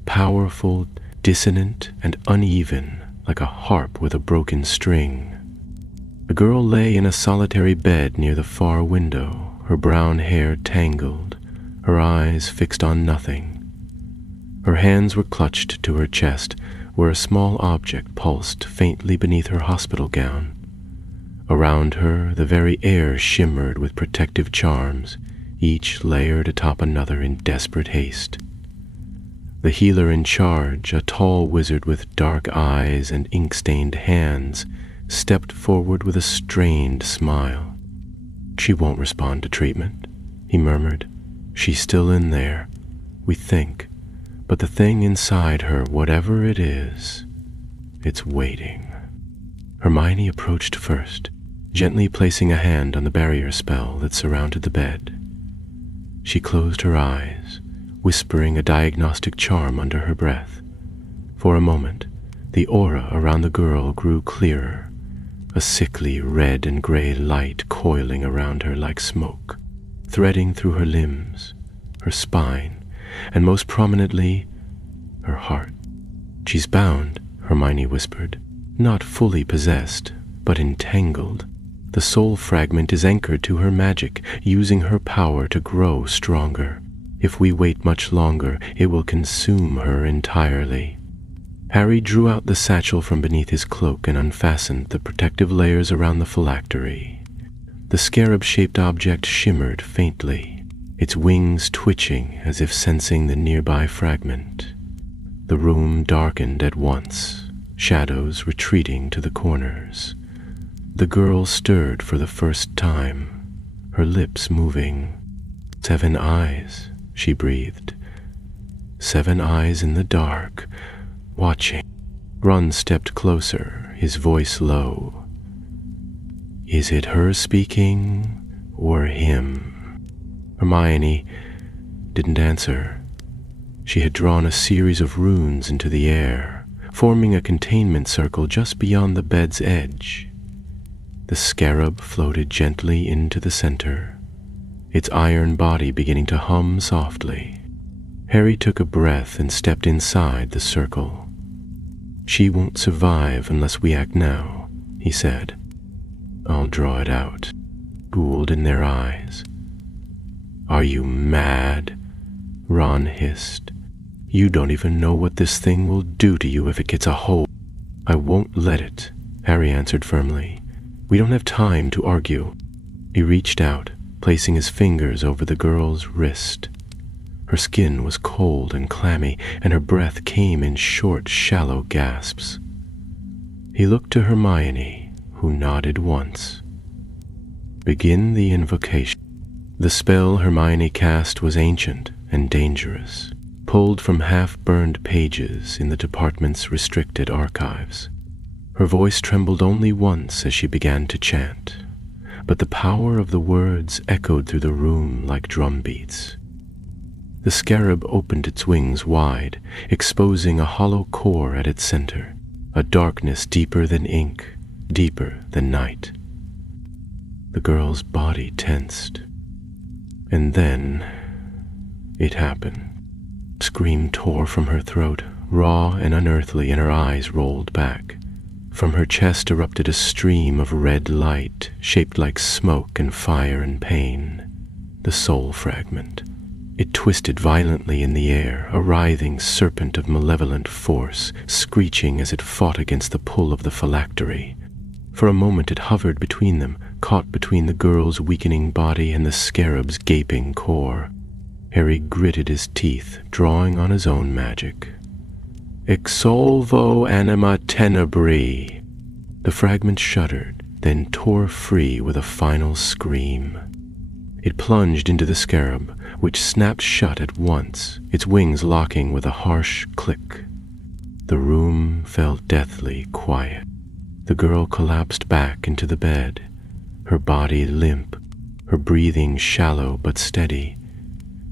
powerful, dissonant, and uneven, like a harp with a broken string. The girl lay in a solitary bed near the far window, her brown hair tangled, her eyes fixed on nothing. Her hands were clutched to her chest, where a small object pulsed faintly beneath her hospital gown. Around her, the very air shimmered with protective charms, each layered atop another in desperate haste. The healer in charge, a tall wizard with dark eyes and ink-stained hands, stepped forward with a strained smile. "She won't respond to treatment," he murmured. "She's still in there, we think, but the thing inside her, whatever it is, it's waiting." Hermione approached first, gently placing a hand on the barrier spell that surrounded the bed. She closed her eyes, whispering a diagnostic charm under her breath. For a moment, the aura around the girl grew clearer, a sickly red and gray light coiling around her like smoke, threading through her limbs, her spine, and most prominently, her heart. "She's bound," Hermione whispered, "not fully possessed, but entangled. The soul fragment is anchored to her magic, using her power to grow stronger. If we wait much longer, it will consume her entirely." Harry drew out the satchel from beneath his cloak and unfastened the protective layers around the phylactery. The scarab-shaped object shimmered faintly, its wings twitching as if sensing the nearby fragment. The room darkened at once, shadows retreating to the corners. The girl stirred for the first time, her lips moving. "7 eyes," she breathed. "7 eyes in the dark, watching." Ron stepped closer, his voice low. "Is it her speaking, or him?" Hermione didn't answer. She had drawn a series of runes into the air, forming a containment circle just beyond the bed's edge. The scarab floated gently into the center, its iron body beginning to hum softly. Harry took a breath and stepped inside the circle. "She won't survive unless we act now," he said. "I'll draw it out," gold in their eyes. "Are you mad?" Ron hissed. "You don't even know what this thing will do to you if it gets a hold." "I won't let it," Harry answered firmly. "We don't have time to argue." He reached out, placing his fingers over the girl's wrist. Her skin was cold and clammy, and her breath came in short, shallow gasps. He looked to Hermione, who nodded once. "Begin the invocation." The spell Hermione cast was ancient and dangerous, pulled from half-burned pages in the department's restricted archives. Her voice trembled only once as she began to chant, but the power of the words echoed through the room like drumbeats. The scarab opened its wings wide, exposing a hollow core at its center, a darkness deeper than ink, deeper than night. The girl's body tensed. And then it happened. A scream tore from her throat, raw and unearthly, and her eyes rolled back. From her chest erupted a stream of red light, shaped like smoke and fire and pain. The soul fragment. It twisted violently in the air, a writhing serpent of malevolent force, screeching as it fought against the pull of the phylactery. For a moment it hovered between them, caught between the girl's weakening body and the scarab's gaping core. Harry gritted his teeth, drawing on his own magic. Exsolvo anima tenebri. The fragment shuddered, then tore free with a final scream. It plunged into the scarab, which snapped shut at once, its wings locking with a harsh click. The room fell deathly quiet. The girl collapsed back into the bed, her body limp, her breathing shallow but steady.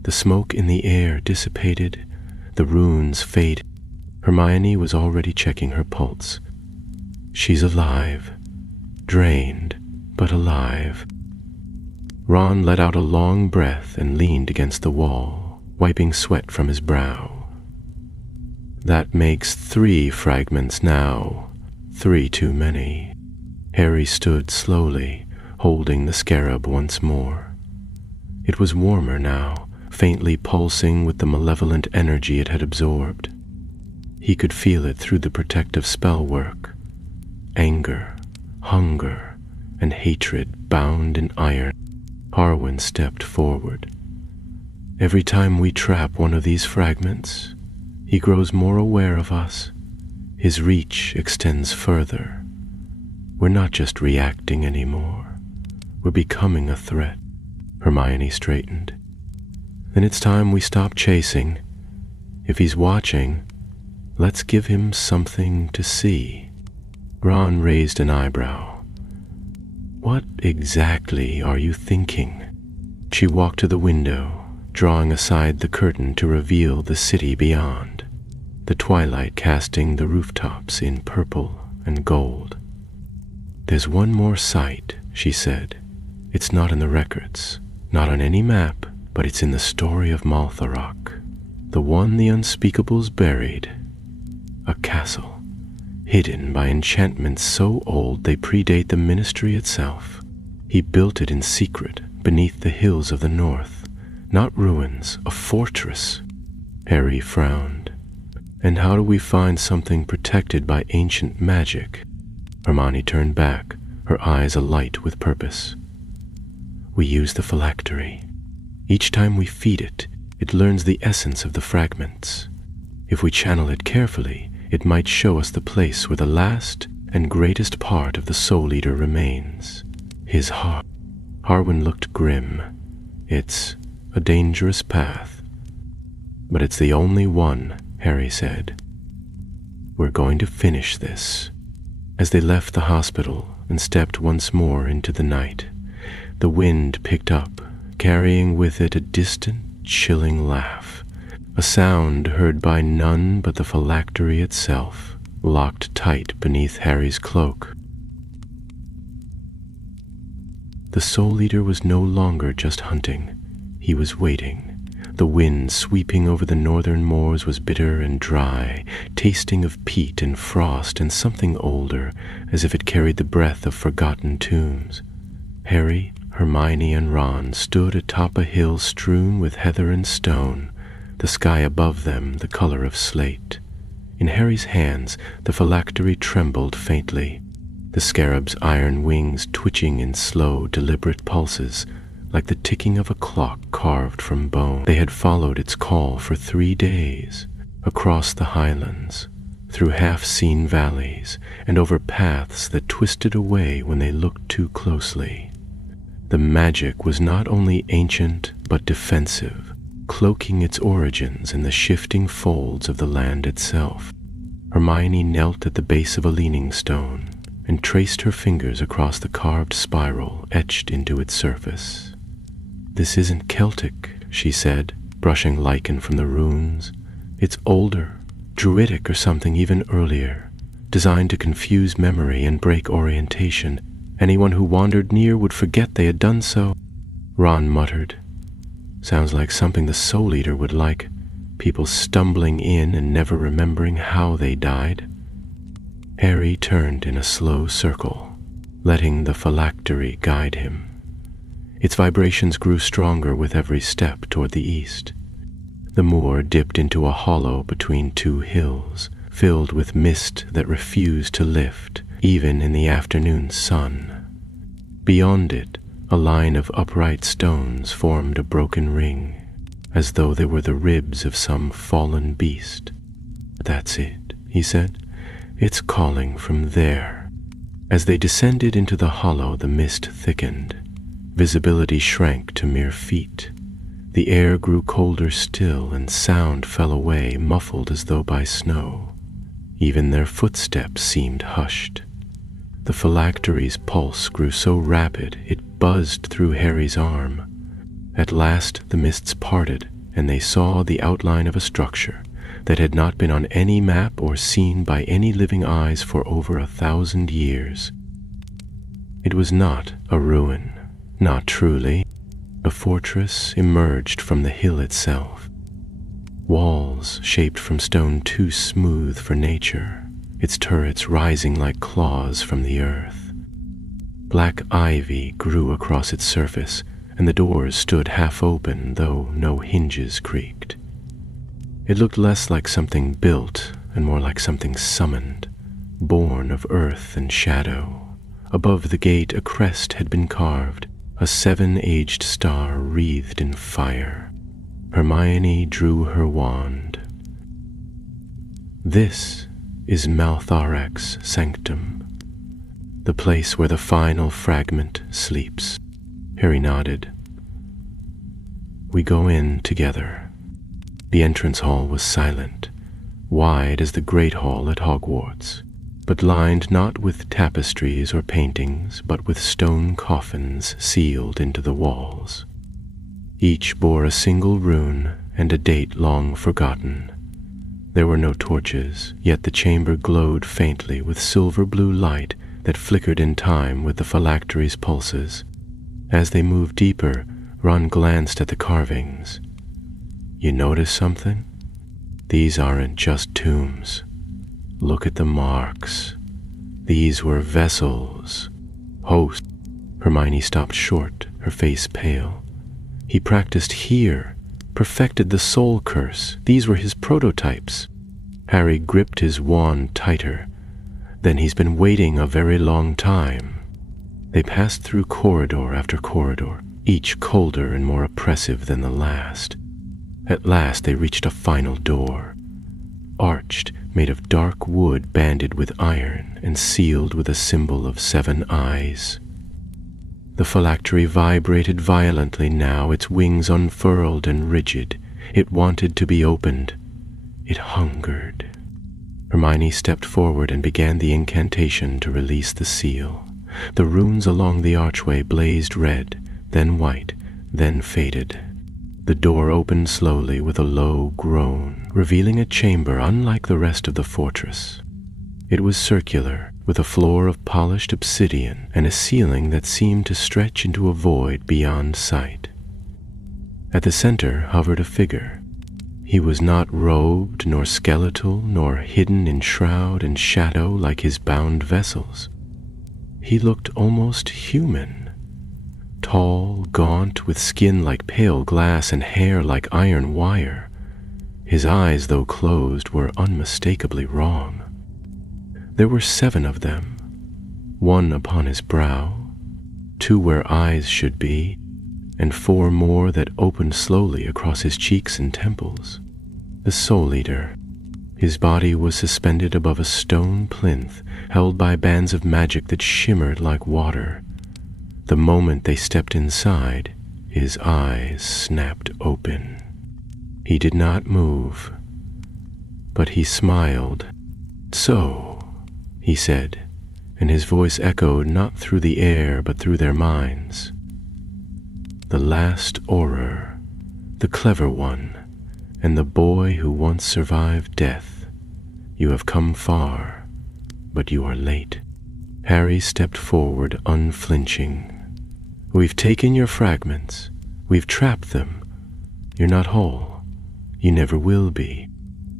The smoke in the air dissipated, the runes faded. Hermione was already checking her pulse. She's alive, drained, but alive. Ron let out a long breath and leaned against the wall, wiping sweat from his brow. That makes 3 fragments now, 3 too many. Harry stood slowly, holding the scarab once more. It was warmer now, faintly pulsing with the malevolent energy it had absorbed. He could feel it through the protective spell work. Anger, hunger, and hatred bound in iron. Harwin stepped forward. Every time we trap one of these fragments, he grows more aware of us. His reach extends further. We're not just reacting anymore. We're becoming a threat. Hermione straightened. Then it's time we stop chasing. If he's watching, let's give him something to see. Ron raised an eyebrow. What exactly are you thinking? She walked to the window, drawing aside the curtain to reveal the city beyond, the twilight casting the rooftops in purple and gold. There's one more sight, she said. It's not in the records, not on any map, but it's in the story of Maltharock, the one the unspeakables buried. A castle, hidden by enchantments so old they predate the ministry itself. He built it in secret beneath the hills of the north. Not ruins, a fortress. Harry frowned. And how do we find something protected by ancient magic? Hermione turned back, her eyes alight with purpose. We use the phylactery. Each time we feed it, it learns the essence of the fragments. If we channel it carefully, it might show us the place where the last and greatest part of the Soul Eater remains. His heart. Harwin looked grim. It's a dangerous path. But it's the only one, Harry said. We're going to finish this. As they left the hospital and stepped once more into the night, the wind picked up, carrying with it a distant, chilling laugh. A sound heard by none but the phylactery itself, locked tight beneath Harry's cloak. The Soul Eater was no longer just hunting. He was waiting. The wind sweeping over the northern moors was bitter and dry, tasting of peat and frost and something older, as if it carried the breath of forgotten tombs. Harry, Hermione, and Ron stood atop a hill strewn with heather and stone, the sky above them the color of slate. In Harry's hands, the phylactery trembled faintly, the scarab's iron wings twitching in slow, deliberate pulses, like the ticking of a clock carved from bone. They had followed its call for 3 days, across the highlands, through half-seen valleys, and over paths that twisted away when they looked too closely. The magic was not only ancient but defensive, cloaking its origins in the shifting folds of the land itself. Hermione knelt at the base of a leaning stone and traced her fingers across the carved spiral etched into its surface. This isn't Celtic, she said, brushing lichen from the runes. It's older, Druidic or something even earlier, designed to confuse memory and break orientation. Anyone who wandered near would forget they had done so. Ron muttered. Sounds like something the Soul Eater would like, people stumbling in and never remembering how they died. Harry turned in a slow circle, letting the phylactery guide him. Its vibrations grew stronger with every step toward the east. The moor dipped into a hollow between two hills, filled with mist that refused to lift, even in the afternoon sun. Beyond it, a line of upright stones formed a broken ring, as though they were the ribs of some fallen beast. "That's it," he said. "It's calling from there." As they descended into the hollow, the mist thickened. Visibility shrank to mere feet. The air grew colder still, and sound fell away, muffled as though by snow. Even their footsteps seemed hushed. The phylactery's pulse grew so rapid it buzzed through Harry's arm. At last the mists parted, and they saw the outline of a structure that had not been on any map or seen by any living eyes for over 1,000 years. It was not a ruin, not truly. A fortress emerged from the hill itself. Walls shaped from stone too smooth for nature, its turrets rising like claws from the earth. Black ivy grew across its surface, and the doors stood half open, though no hinges creaked. It looked less like something built and more like something summoned, born of earth and shadow. Above the gate a crest had been carved, a 7-aged star wreathed in fire. Hermione drew her wand. "This is Maltharek's sanctum, the place where the final fragment sleeps." Harry nodded. "We go in together." The entrance hall was silent, wide as the Great Hall at Hogwarts, but lined not with tapestries or paintings, but with stone coffins sealed into the walls. Each bore a single rune and a date long forgotten. There were no torches, yet the chamber glowed faintly with silver-blue light that flickered in time with the phylactery's pulses. As they moved deeper, Ron glanced at the carvings. "You notice something? These aren't just tombs. Look at the marks. These were vessels, hosts." Hermione stopped short, her face pale. "He practiced here, perfected the soul curse. These were his prototypes." Harry gripped his wand tighter. "Then he's been waiting a very long time." They passed through corridor after corridor, each colder and more oppressive than the last. At last they reached a final door, arched, made of dark wood banded with iron and sealed with a symbol of 7 eyes. The phylactery vibrated violently now, its wings unfurled and rigid. It wanted to be opened. It hungered. Hermione stepped forward and began the incantation to release the seal. The runes along the archway blazed red, then white, then faded. The door opened slowly with a low groan, revealing a chamber unlike the rest of the fortress. It was circular, with a floor of polished obsidian and a ceiling that seemed to stretch into a void beyond sight. At the center hovered a figure. He was not robed, nor skeletal, nor hidden in shroud and shadow like his bound vessels. He looked almost human. Tall, gaunt, with skin like pale glass and hair like iron wire. His eyes, though closed, were unmistakably wrong. There were 7 of them, 1 upon his brow, 2 where eyes should be, and 4 more that opened slowly across his cheeks and temples. The Soul Eater. His body was suspended above a stone plinth, held by bands of magic that shimmered like water. The moment they stepped inside, his eyes snapped open. He did not move, but he smiled. "So," he said, and his voice echoed not through the air but through their minds. "The last Auror, the clever one, and the boy who once survived death. You have come far, but you are late." Harry stepped forward unflinching. "We've taken your fragments. We've trapped them. You're not whole. You never will be."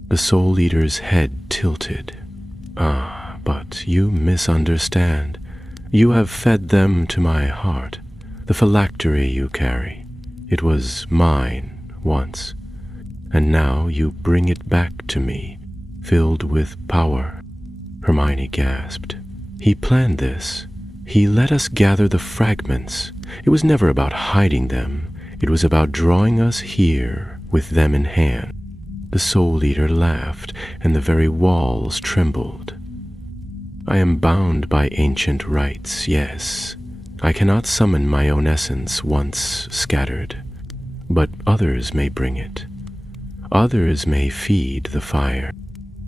The Soul Eater's head tilted. "Ah, but you misunderstand. You have fed them to my heart. The phylactery you carry, it was mine once, and now you bring it back to me, filled with power." Hermione gasped. "He planned this. He let us gather the fragments. It was never about hiding them. It was about drawing us here with them in hand." The Soul Eater laughed, and the very walls trembled. "I am bound by ancient rites, yes. I cannot summon my own essence once scattered, but others may bring it. Others may feed the fire."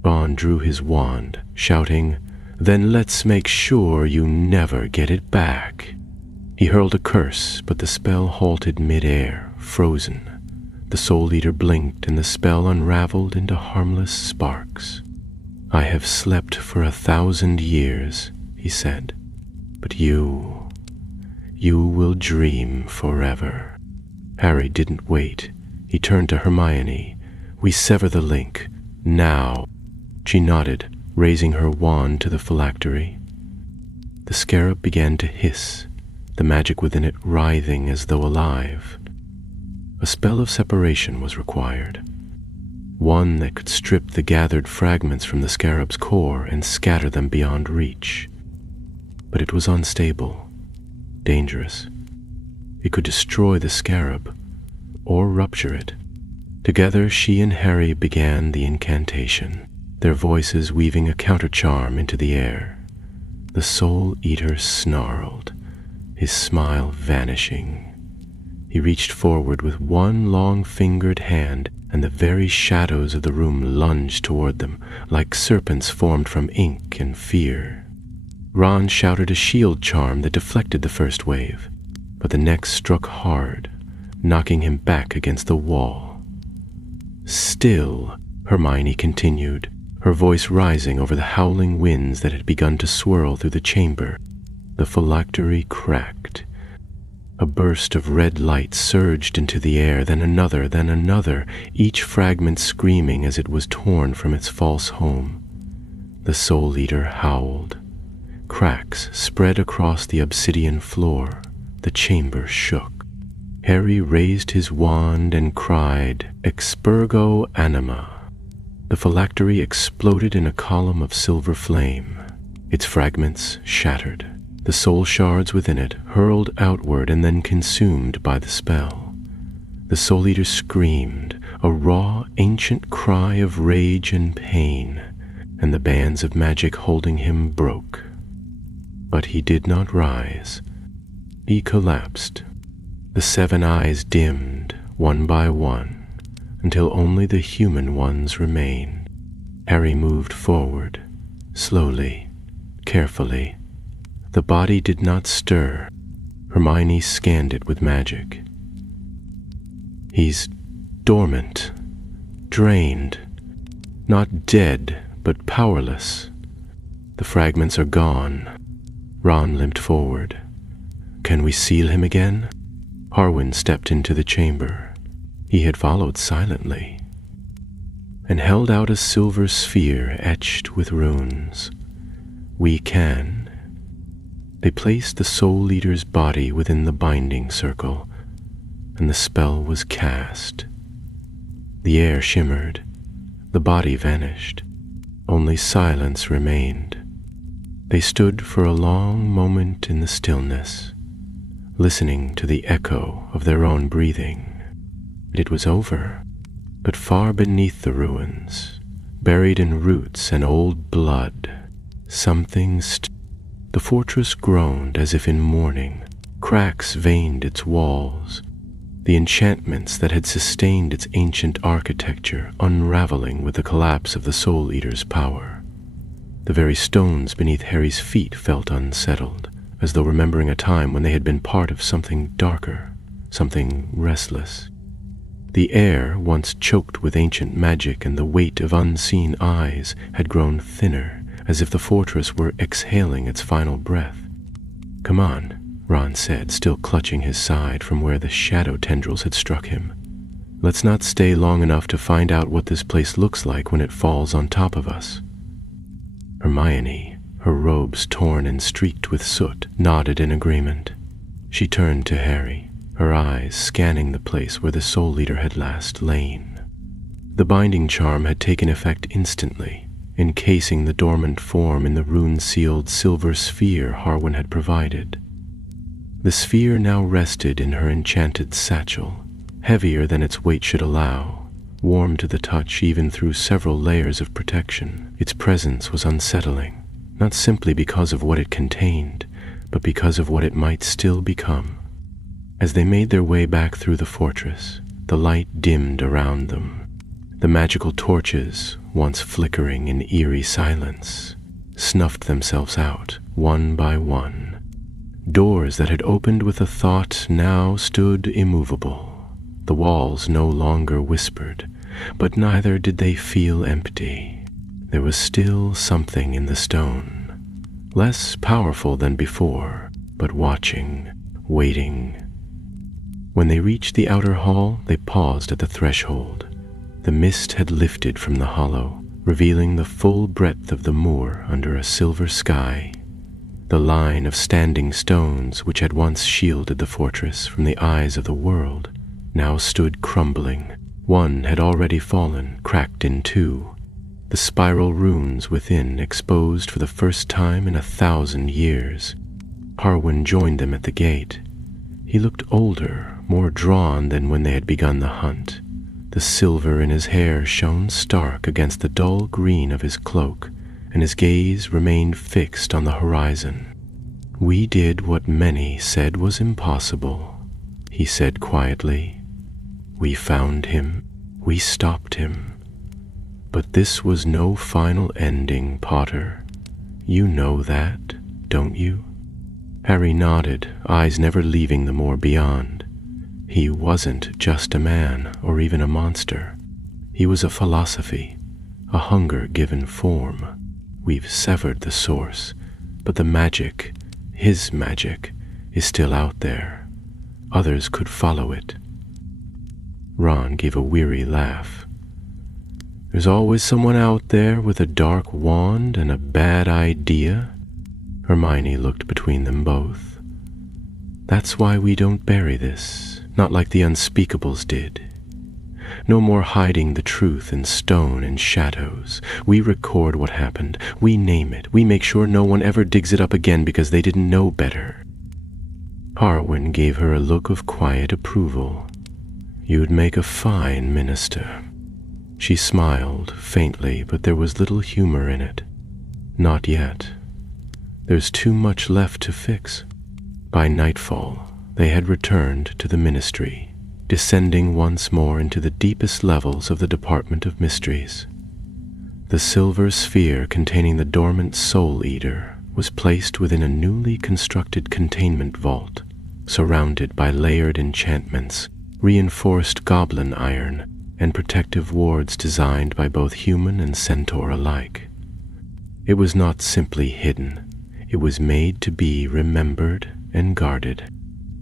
Ron drew his wand, shouting, "Then let's make sure you never get it back." He hurled a curse, but the spell halted mid-air, frozen. The Soul Eater blinked, and the spell unraveled into harmless sparks. "I have slept for 1,000 years," he said, "but you will dream forever." Harry didn't wait. He turned to Hermione. "We sever the link, now." She nodded, raising her wand to the phylactery. The scarab began to hiss, the magic within it writhing as though alive. A spell of separation was required, one that could strip the gathered fragments from the scarab's core and scatter them beyond reach. But it was unstable, dangerous. It could destroy the scarab, or rupture it. Together, she and Harry began the incantation, their voices weaving a countercharm into the air. The Soul Eater snarled, his smile vanishing. He reached forward with one long-fingered hand, and the very shadows of the room lunged toward them, like serpents formed from ink and fear. Ron shouted a shield charm that deflected the first wave, but the next struck hard, knocking him back against the wall. "Still," Hermione continued, her voice rising over the howling winds that had begun to swirl through the chamber. The phylactery cracked. A burst of red light surged into the air, then another, each fragment screaming as it was torn from its false home. The Soul Eater howled. Cracks spread across the obsidian floor. The chamber shook. Harry raised his wand and cried, "Expurgo anima." The phylactery exploded in a column of silver flame. Its fragments shattered, the soul shards within it hurled outward and then consumed by the spell. The Soul Eater screamed, a raw, ancient cry of rage and pain, and the bands of magic holding him broke. But he did not rise. He collapsed. The 7 eyes dimmed, one by one, until only the human ones remained. Harry moved forward, slowly, carefully. The body did not stir. Hermione scanned it with magic. "He's dormant, drained, not dead, but powerless. The fragments are gone." Ron limped forward. "Can we seal him again?" Harwin stepped into the chamber. He had followed silently, and held out a silver sphere etched with runes. "We can." They placed the Soul Eater's body within the binding circle, and the spell was cast. The air shimmered. The body vanished. Only silence remained. They stood for a long moment in the stillness, listening to the echo of their own breathing. It was over, but far beneath the ruins, buried in roots and old blood, something stirred. The fortress groaned as if in mourning. Cracks veined its walls, the enchantments that had sustained its ancient architecture unraveling with the collapse of the Soul Eater's power. The very stones beneath Harry's feet felt unsettled, as though remembering a time when they had been part of something darker, something restless. The air, once choked with ancient magic and the weight of unseen eyes, had grown thinner, as if the fortress were exhaling its final breath. "Come on," Ron said, still clutching his side from where the shadow tendrils had struck him. "Let's not stay long enough to find out what this place looks like when it falls on top of us." Hermione, her robes torn and streaked with soot, nodded in agreement. She turned to Harry, her eyes scanning the place where the Soul Eater had last lain. The binding charm had taken effect instantly, encasing the dormant form in the rune-sealed silver sphere Harwin had provided. The sphere now rested in her enchanted satchel, heavier than its weight should allow, warm to the touch even through several layers of protection. Its presence was unsettling, not simply because of what it contained, but because of what it might still become. As they made their way back through the fortress, the light dimmed around them. The magical torches, once flickering in eerie silence, snuffed themselves out, one by one. Doors that had opened with a thought now stood immovable. The walls no longer whispered, but neither did they feel empty. There was still something in the stone, less powerful than before, but watching, waiting. When they reached the outer hall, they paused at the threshold. The mist had lifted from the hollow, revealing the full breadth of the moor under a silver sky. The line of standing stones which had once shielded the fortress from the eyes of the world now stood crumbling. One had already fallen, cracked in two, the spiral runes within exposed for the first time in 1,000 years. Harwin joined them at the gate. He looked older, more drawn than when they had begun the hunt. The silver in his hair shone stark against the dull green of his cloak, and his gaze remained fixed on the horizon. "We did what many said was impossible," he said quietly. "We found him. We stopped him. But this was no final ending, Potter. You know that, don't you?" Harry nodded, eyes never leaving the moor beyond. He wasn't just a man or even a monster. He was a philosophy, a hunger given form. We've severed the source, but the magic, his magic, is still out there. Others could follow it. Ron gave a weary laugh. "There's always someone out there with a dark wand and a bad idea." Hermione looked between them both. "That's why we don't bury this, not like the Unspeakables did. No more hiding the truth in stone and shadows. We record what happened. We name it. We make sure no one ever digs it up again because they didn't know better." Harwin gave her a look of quiet approval. "You'd make a fine minister." She smiled faintly, but there was little humor in it. "Not yet. There's too much left to fix." By nightfall, they had returned to the ministry, descending once more into the deepest levels of the Department of Mysteries. The silver sphere containing the dormant Soul Eater was placed within a newly constructed containment vault, surrounded by layered enchantments, reinforced goblin iron, and protective wards designed by both human and centaur alike. It was not simply hidden. It was made to be remembered and guarded.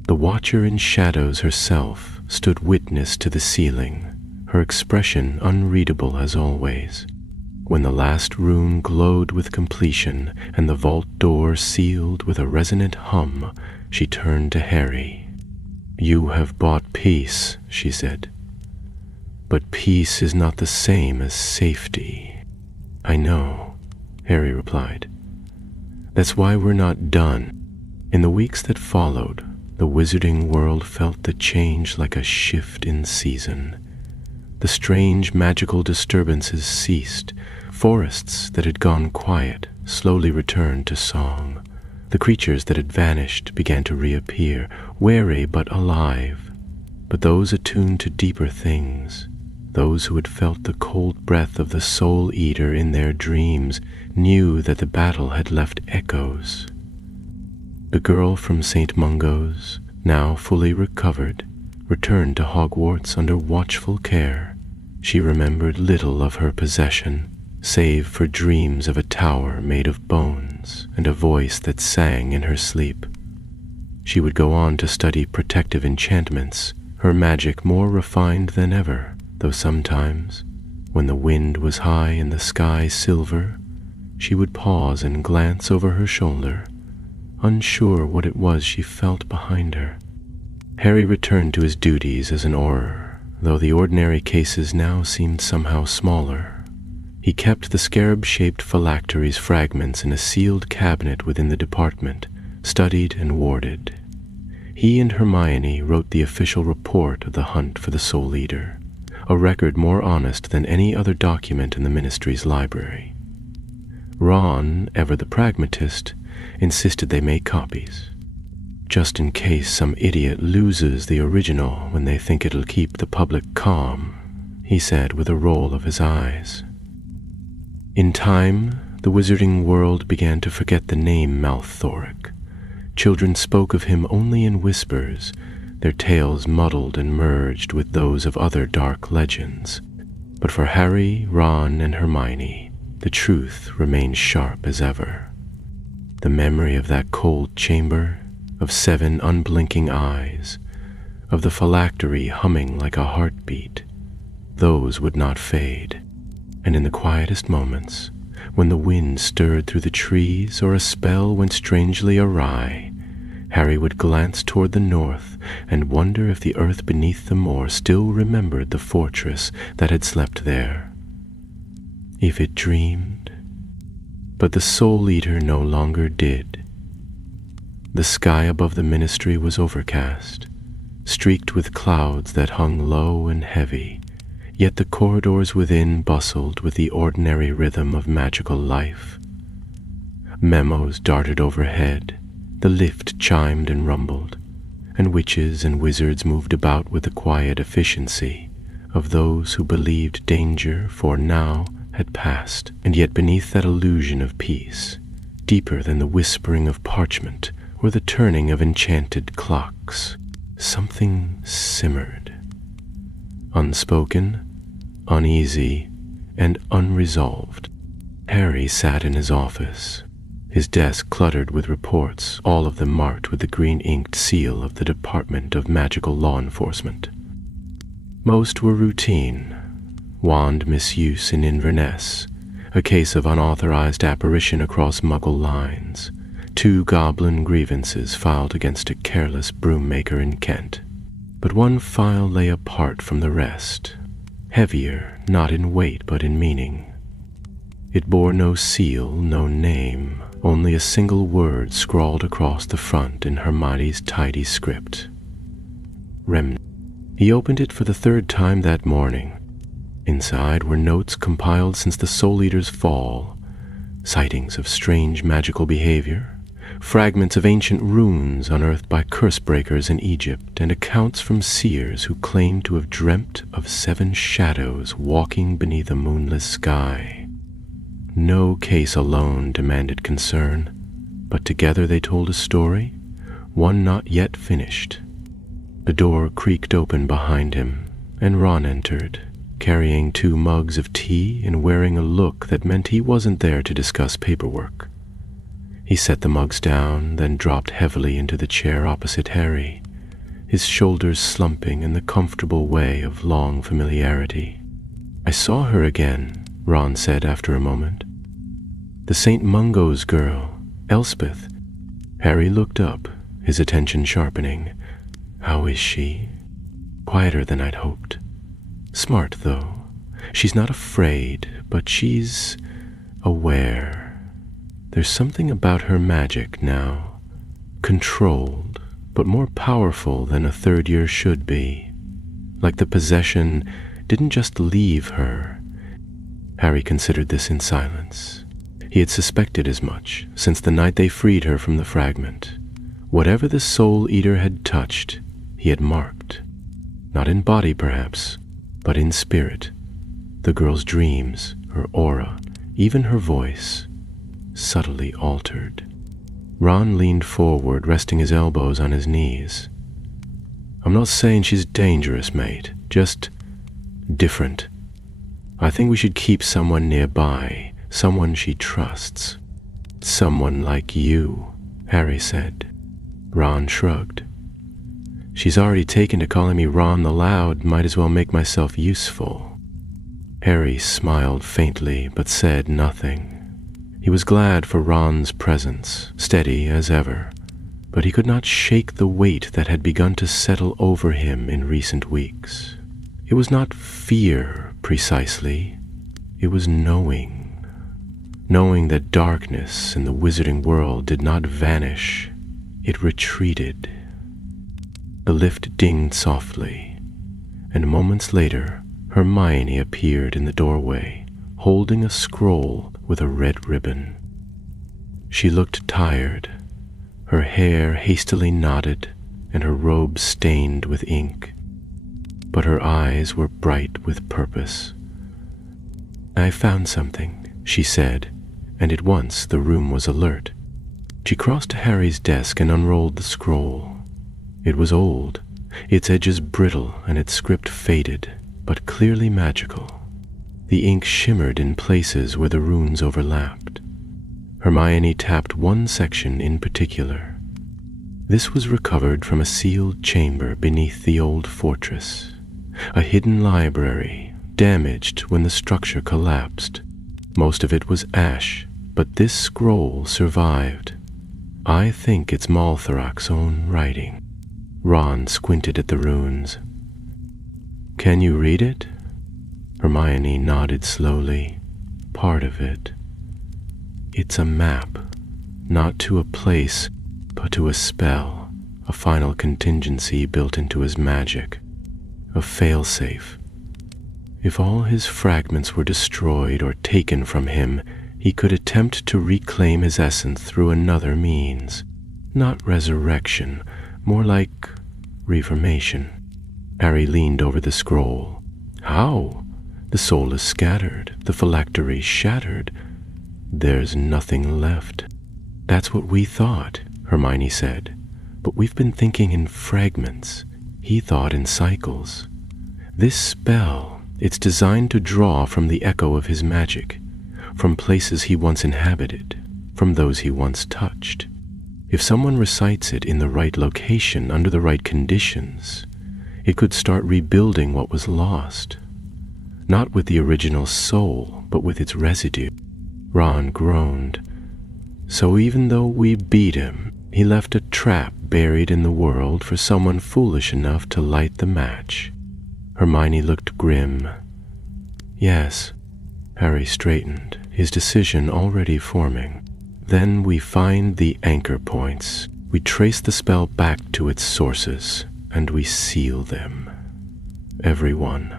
The Watcher in Shadows herself stood witness to the sealing, her expression unreadable as always. When the last rune glowed with completion and the vault door sealed with a resonant hum, she turned to Harry. "You have bought peace," she said. "But peace is not the same as safety." "I know," Harry replied. "That's why we're not done." In the weeks that followed, the wizarding world felt the change like a shift in season. The strange magical disturbances ceased. Forests that had gone quiet slowly returned to song. The creatures that had vanished began to reappear, wary but alive. But those attuned to deeper things, those who had felt the cold breath of the Soul Eater in their dreams, knew that the battle had left echoes. The girl from St. Mungo's, now fully recovered, returned to Hogwarts under watchful care. She remembered little of her possession, save for dreams of a tower made of bones and a voice that sang in her sleep. She would go on to study protective enchantments, her magic more refined than ever, though sometimes, when the wind was high and the sky silver, she would pause and glance over her shoulder. unsure what it was she felt behind her. Harry returned to his duties as an Auror, though the ordinary cases now seemed somehow smaller. He kept the scarab-shaped phylacteries fragments in a sealed cabinet within the department, studied and warded. He and Hermione wrote the official report of the hunt for the Soul Eater, a record more honest than any other document in the Ministry's library. Ron, ever the pragmatist, insisted they make copies, just in case some idiot loses the original when they think it'll keep the public calm, he said with a roll of his eyes. In time, the wizarding world began to forget the name Malthoric. Children spoke of him only in whispers, their tales muddled and merged with those of other dark legends. But for Harry, Ron, and Hermione, the truth remained sharp as ever. The memory of that cold chamber, of 7 unblinking eyes, of the phylactery humming like a heartbeat, those would not fade. And in the quietest moments, when the wind stirred through the trees or a spell went strangely awry, Harry would glance toward the north and wonder if the earth beneath the moor still remembered the fortress that had slept there. If it dreamed. But the Soul Eater no longer did. The sky above the Ministry was overcast, streaked with clouds that hung low and heavy, yet the corridors within bustled with the ordinary rhythm of magical life. Memos darted overhead, the lift chimed and rumbled, and witches and wizards moved about with the quiet efficiency of those who believed danger for now had passed. And yet beneath that illusion of peace, deeper than the whispering of parchment or the turning of enchanted clocks, something simmered. Unspoken, uneasy, and unresolved. Harry sat in his office, his desk cluttered with reports, all of them marked with the green-inked seal of the Department of Magical Law Enforcement. Most were routine: wand misuse in Inverness, a case of unauthorized apparition across Muggle lines, 2 goblin grievances filed against a careless broom-maker in Kent. But one file lay apart from the rest, heavier not in weight but in meaning. It bore no seal, no name, only a single word scrawled across the front in Hermione's tidy script. Remnant. He opened it for the 3rd time that morning. Inside were notes compiled since the Soul Eater's fall, sightings of strange magical behavior, fragments of ancient runes unearthed by curse-breakers in Egypt, and accounts from seers who claimed to have dreamt of 7 shadows walking beneath a moonless sky. No case alone demanded concern, but together they told a story, one not yet finished. The door creaked open behind him, and Ron entered, carrying 2 mugs of tea and wearing a look that meant he wasn't there to discuss paperwork. He set the mugs down, then dropped heavily into the chair opposite Harry, his shoulders slumping in the comfortable way of long familiarity. "I saw her again," Ron said after a moment. "The St. Mungo's girl, Elspeth." Harry looked up, his attention sharpening. "How is she?" "Quieter than I'd hoped. Smart, though. She's not afraid, but she's aware. There's something about her magic now, controlled, but more powerful than a 3rd year should be. Like the possession didn't just leave her." Harry considered this in silence. He had suspected as much since the night they freed her from the fragment. Whatever the Soul Eater had touched, he had marked. Not in body, perhaps, but in spirit. The girl's dreams, her aura, even her voice, subtly altered. Ron leaned forward, resting his elbows on his knees. "I'm not saying she's dangerous, mate, just different. I think we should keep someone nearby, someone she trusts." "Someone like you," Harry said. Ron shrugged. "She's already taken to calling me Ron the Loud, might as well make myself useful." Harry smiled faintly but said nothing. He was glad for Ron's presence, steady as ever, but he could not shake the weight that had begun to settle over him in recent weeks. It was not fear, precisely. It was knowing. Knowing that darkness in the wizarding world did not vanish. It retreated. The lift dinged softly, and moments later, Hermione appeared in the doorway, holding a scroll with a red ribbon. She looked tired, her hair hastily knotted and her robe stained with ink, but her eyes were bright with purpose. "I found something," she said, and at once the room was alert. She crossed to Harry's desk and unrolled the scroll. It was old, its edges brittle and its script faded, but clearly magical. The ink shimmered in places where the runes overlapped. Hermione tapped one section in particular. This was recovered from a sealed chamber beneath the old fortress, a hidden library, damaged when the structure collapsed. Most of it was ash, but this scroll survived. I think it's Maltharak's own writing. Ron squinted at the runes. "Can you read it?" Hermione nodded slowly. "Part of it. It's a map, not to a place, but to a spell, a final contingency built into his magic, a failsafe. If all his fragments were destroyed or taken from him, he could attempt to reclaim his essence through another means. Not resurrection, more like reformation." Harry leaned over the scroll. "How? The soul is scattered, the phylactery shattered. There's nothing left." "That's what we thought," Hermione said. "But we've been thinking in fragments. He thought in cycles. This spell, it's designed to draw from the echo of his magic, from places he once inhabited, from those he once touched. If someone recites it in the right location, under the right conditions, it could start rebuilding what was lost. Not with the original soul, but with its residue." Ron groaned. "So even though we beat him, he left a trap buried in the world for someone foolish enough to light the match." Hermione looked grim. "Yes." Harry straightened, his decision already forming. "Then we find the anchor points. We trace the spell back to its sources, and we seal them. Every one."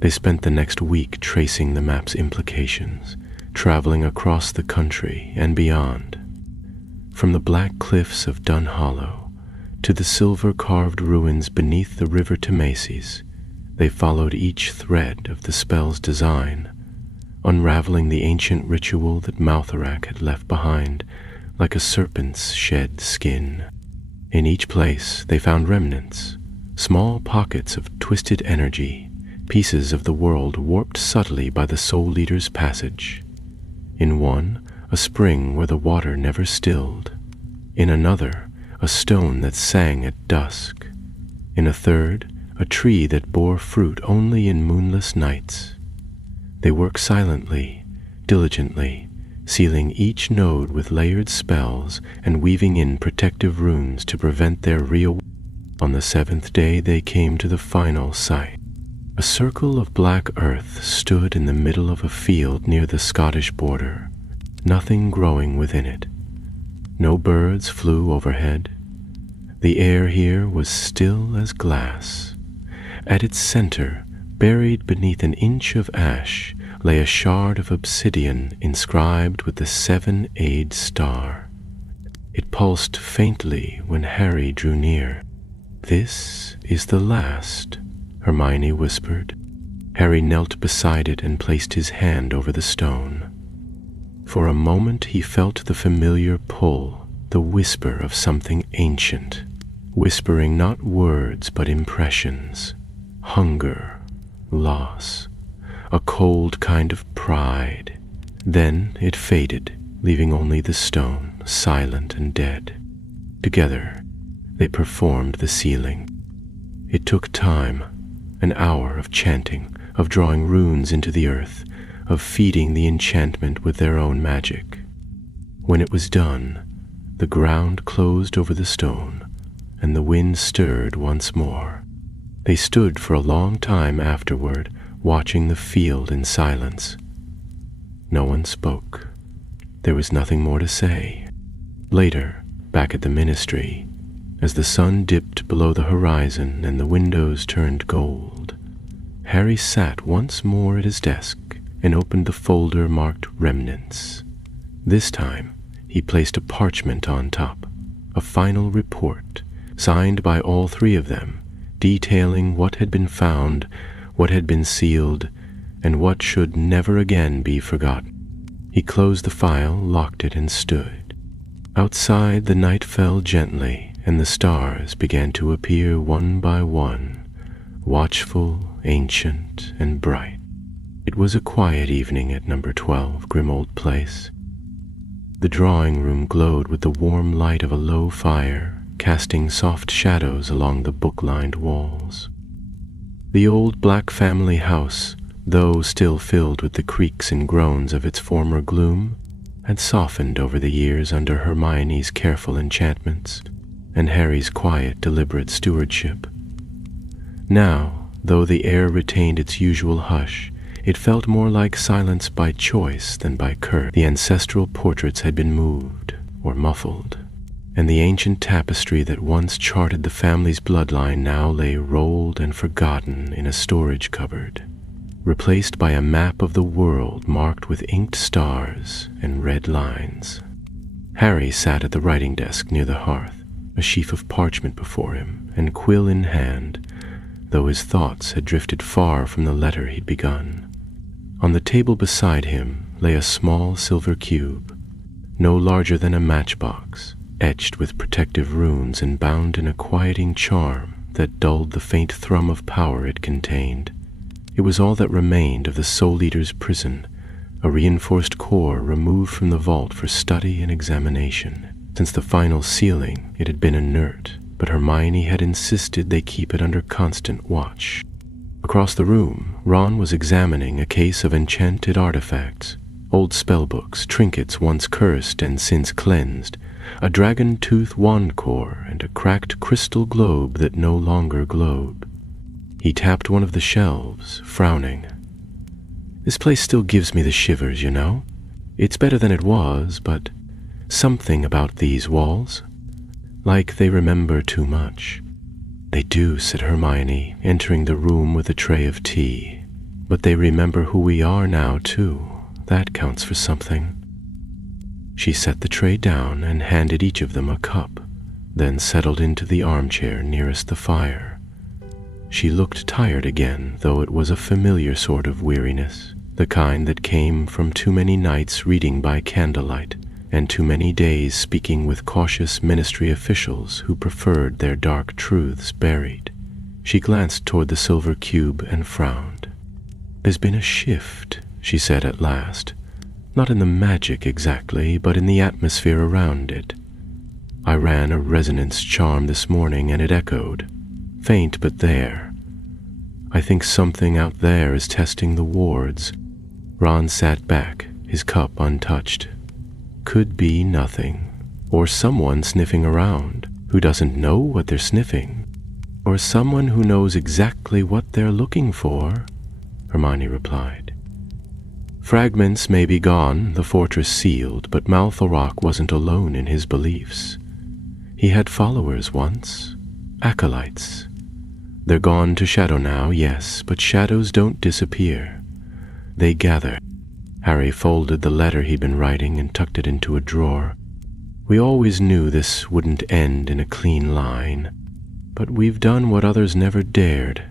They spent the next week tracing the map's implications, traveling across the country and beyond. From the black cliffs of Dun Hollow to the silver-carved ruins beneath the river Temaces, they followed each thread of the spell's design, unraveling the ancient ritual that Maltharak had left behind, like a serpent's shed skin. In each place they found remnants, small pockets of twisted energy, pieces of the world warped subtly by the Soul Eater's passage. In one, a spring where the water never stilled. In another, a stone that sang at dusk. In a third, a tree that bore fruit only in moonless nights. They worked silently, diligently, sealing each node with layered spells and weaving in protective runes to prevent their reawakening. On the seventh day they came to the final site. A circle of black earth stood in the middle of a field near the Scottish border, nothing growing within it. No birds flew overhead. The air here was still as glass. At its center, buried beneath an inch of ash, lay a shard of obsidian inscribed with the 7-Ayed star. It pulsed faintly when Harry drew near. "This is the last," Hermione whispered. Harry knelt beside it and placed his hand over the stone. For a moment he felt the familiar pull, the whisper of something ancient, whispering not words but impressions, hunger, loss, a cold kind of pride. Then it faded, leaving only the stone, silent and dead. Together, they performed the sealing. It took time, an hour of chanting, of drawing runes into the earth, of feeding the enchantment with their own magic. When it was done, the ground closed over the stone, and the wind stirred once more. They stood for a long time afterward, watching the field in silence. No one spoke. There was nothing more to say. Later, back at the ministry, as the sun dipped below the horizon and the windows turned gold, Harry sat once more at his desk and opened the folder marked Remnants. This time, he placed a parchment on top, a final report, signed by all three of them, detailing what had been found, what had been sealed, and what should never again be forgotten. He closed the file, locked it, and stood. Outside, the night fell gently, and the stars began to appear one by one, watchful, ancient, and bright. It was a quiet evening at number 12 Grimold Place. The drawing room glowed with the warm light of a low fire, casting soft shadows along the book-lined walls. The old black family house, though still filled with the creaks and groans of its former gloom, had softened over the years under Hermione's careful enchantments and Harry's quiet, deliberate stewardship. Now, though the air retained its usual hush, it felt more like silence by choice than by curse. The ancestral portraits had been moved or muffled, and the ancient tapestry that once charted the family's bloodline now lay rolled and forgotten in a storage cupboard, replaced by a map of the world marked with inked stars and red lines. Harry sat at the writing desk near the hearth, a sheaf of parchment before him, and quill in hand, though his thoughts had drifted far from the letter he'd begun. On the table beside him lay a small silver cube, no larger than a matchbox, etched with protective runes and bound in a quieting charm that dulled the faint thrum of power it contained. It was all that remained of the Soul Eater's prison, a reinforced core removed from the vault for study and examination. Since the final sealing, it had been inert, but Hermione had insisted they keep it under constant watch. Across the room, Ron was examining a case of enchanted artifacts, old spellbooks, trinkets once cursed and since cleansed, a dragon-tooth wand core, and a cracked crystal globe that no longer glowed. He tapped one of the shelves, frowning. "This place still gives me the shivers, you know. It's better than it was, but something about these walls, like they remember too much." "They do," said Hermione, entering the room with a tray of tea. "But they remember who we are now, too. That counts for something." She set the tray down and handed each of them a cup, then settled into the armchair nearest the fire. She looked tired again, though it was a familiar sort of weariness, the kind that came from too many nights reading by candlelight and too many days speaking with cautious ministry officials who preferred their dark truths buried. She glanced toward the silver cube and frowned. "There's been a shift," she said at last. "Not in the magic exactly, but in the atmosphere around it. I ran a resonance charm this morning and it echoed. Faint, but there. I think something out there is testing the wards." Ron sat back, his cup untouched. Could be nothing, or someone sniffing around who doesn't know what they're sniffing, or someone who knows exactly what they're looking for, Hermione replied. Fragments may be gone, the fortress sealed, but Maltharock wasn't alone in his beliefs. He had followers once, acolytes. They're gone to shadow now, yes, but shadows don't disappear. They gather. Harry folded the letter he'd been writing and tucked it into a drawer. "We always knew this wouldn't end in a clean line, but we've done what others never dared.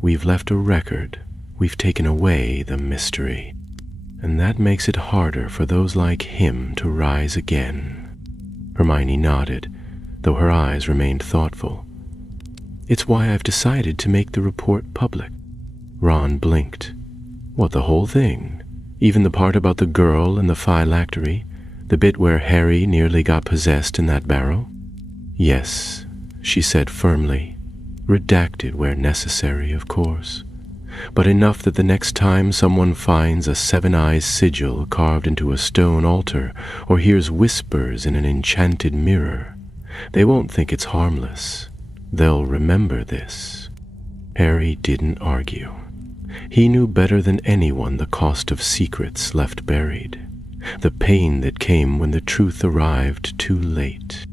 We've left a record. We've taken away the mystery. And that makes it harder for those like him to rise again." Hermione nodded, though her eyes remained thoughtful. "It's why I've decided to make the report public." Ron blinked. "What, the whole thing? Even the part about the girl and the phylactery? The bit where Harry nearly got possessed in that barrow?" "Yes," she said firmly. "Redacted where necessary, of course. but enough that the next time someone finds a seven-eyes sigil carved into a stone altar or hears whispers in an enchanted mirror, they won't think it's harmless. They'll remember this. Harry didn't argue. He knew better than anyone the cost of secrets left buried, the pain that came when the truth arrived too late.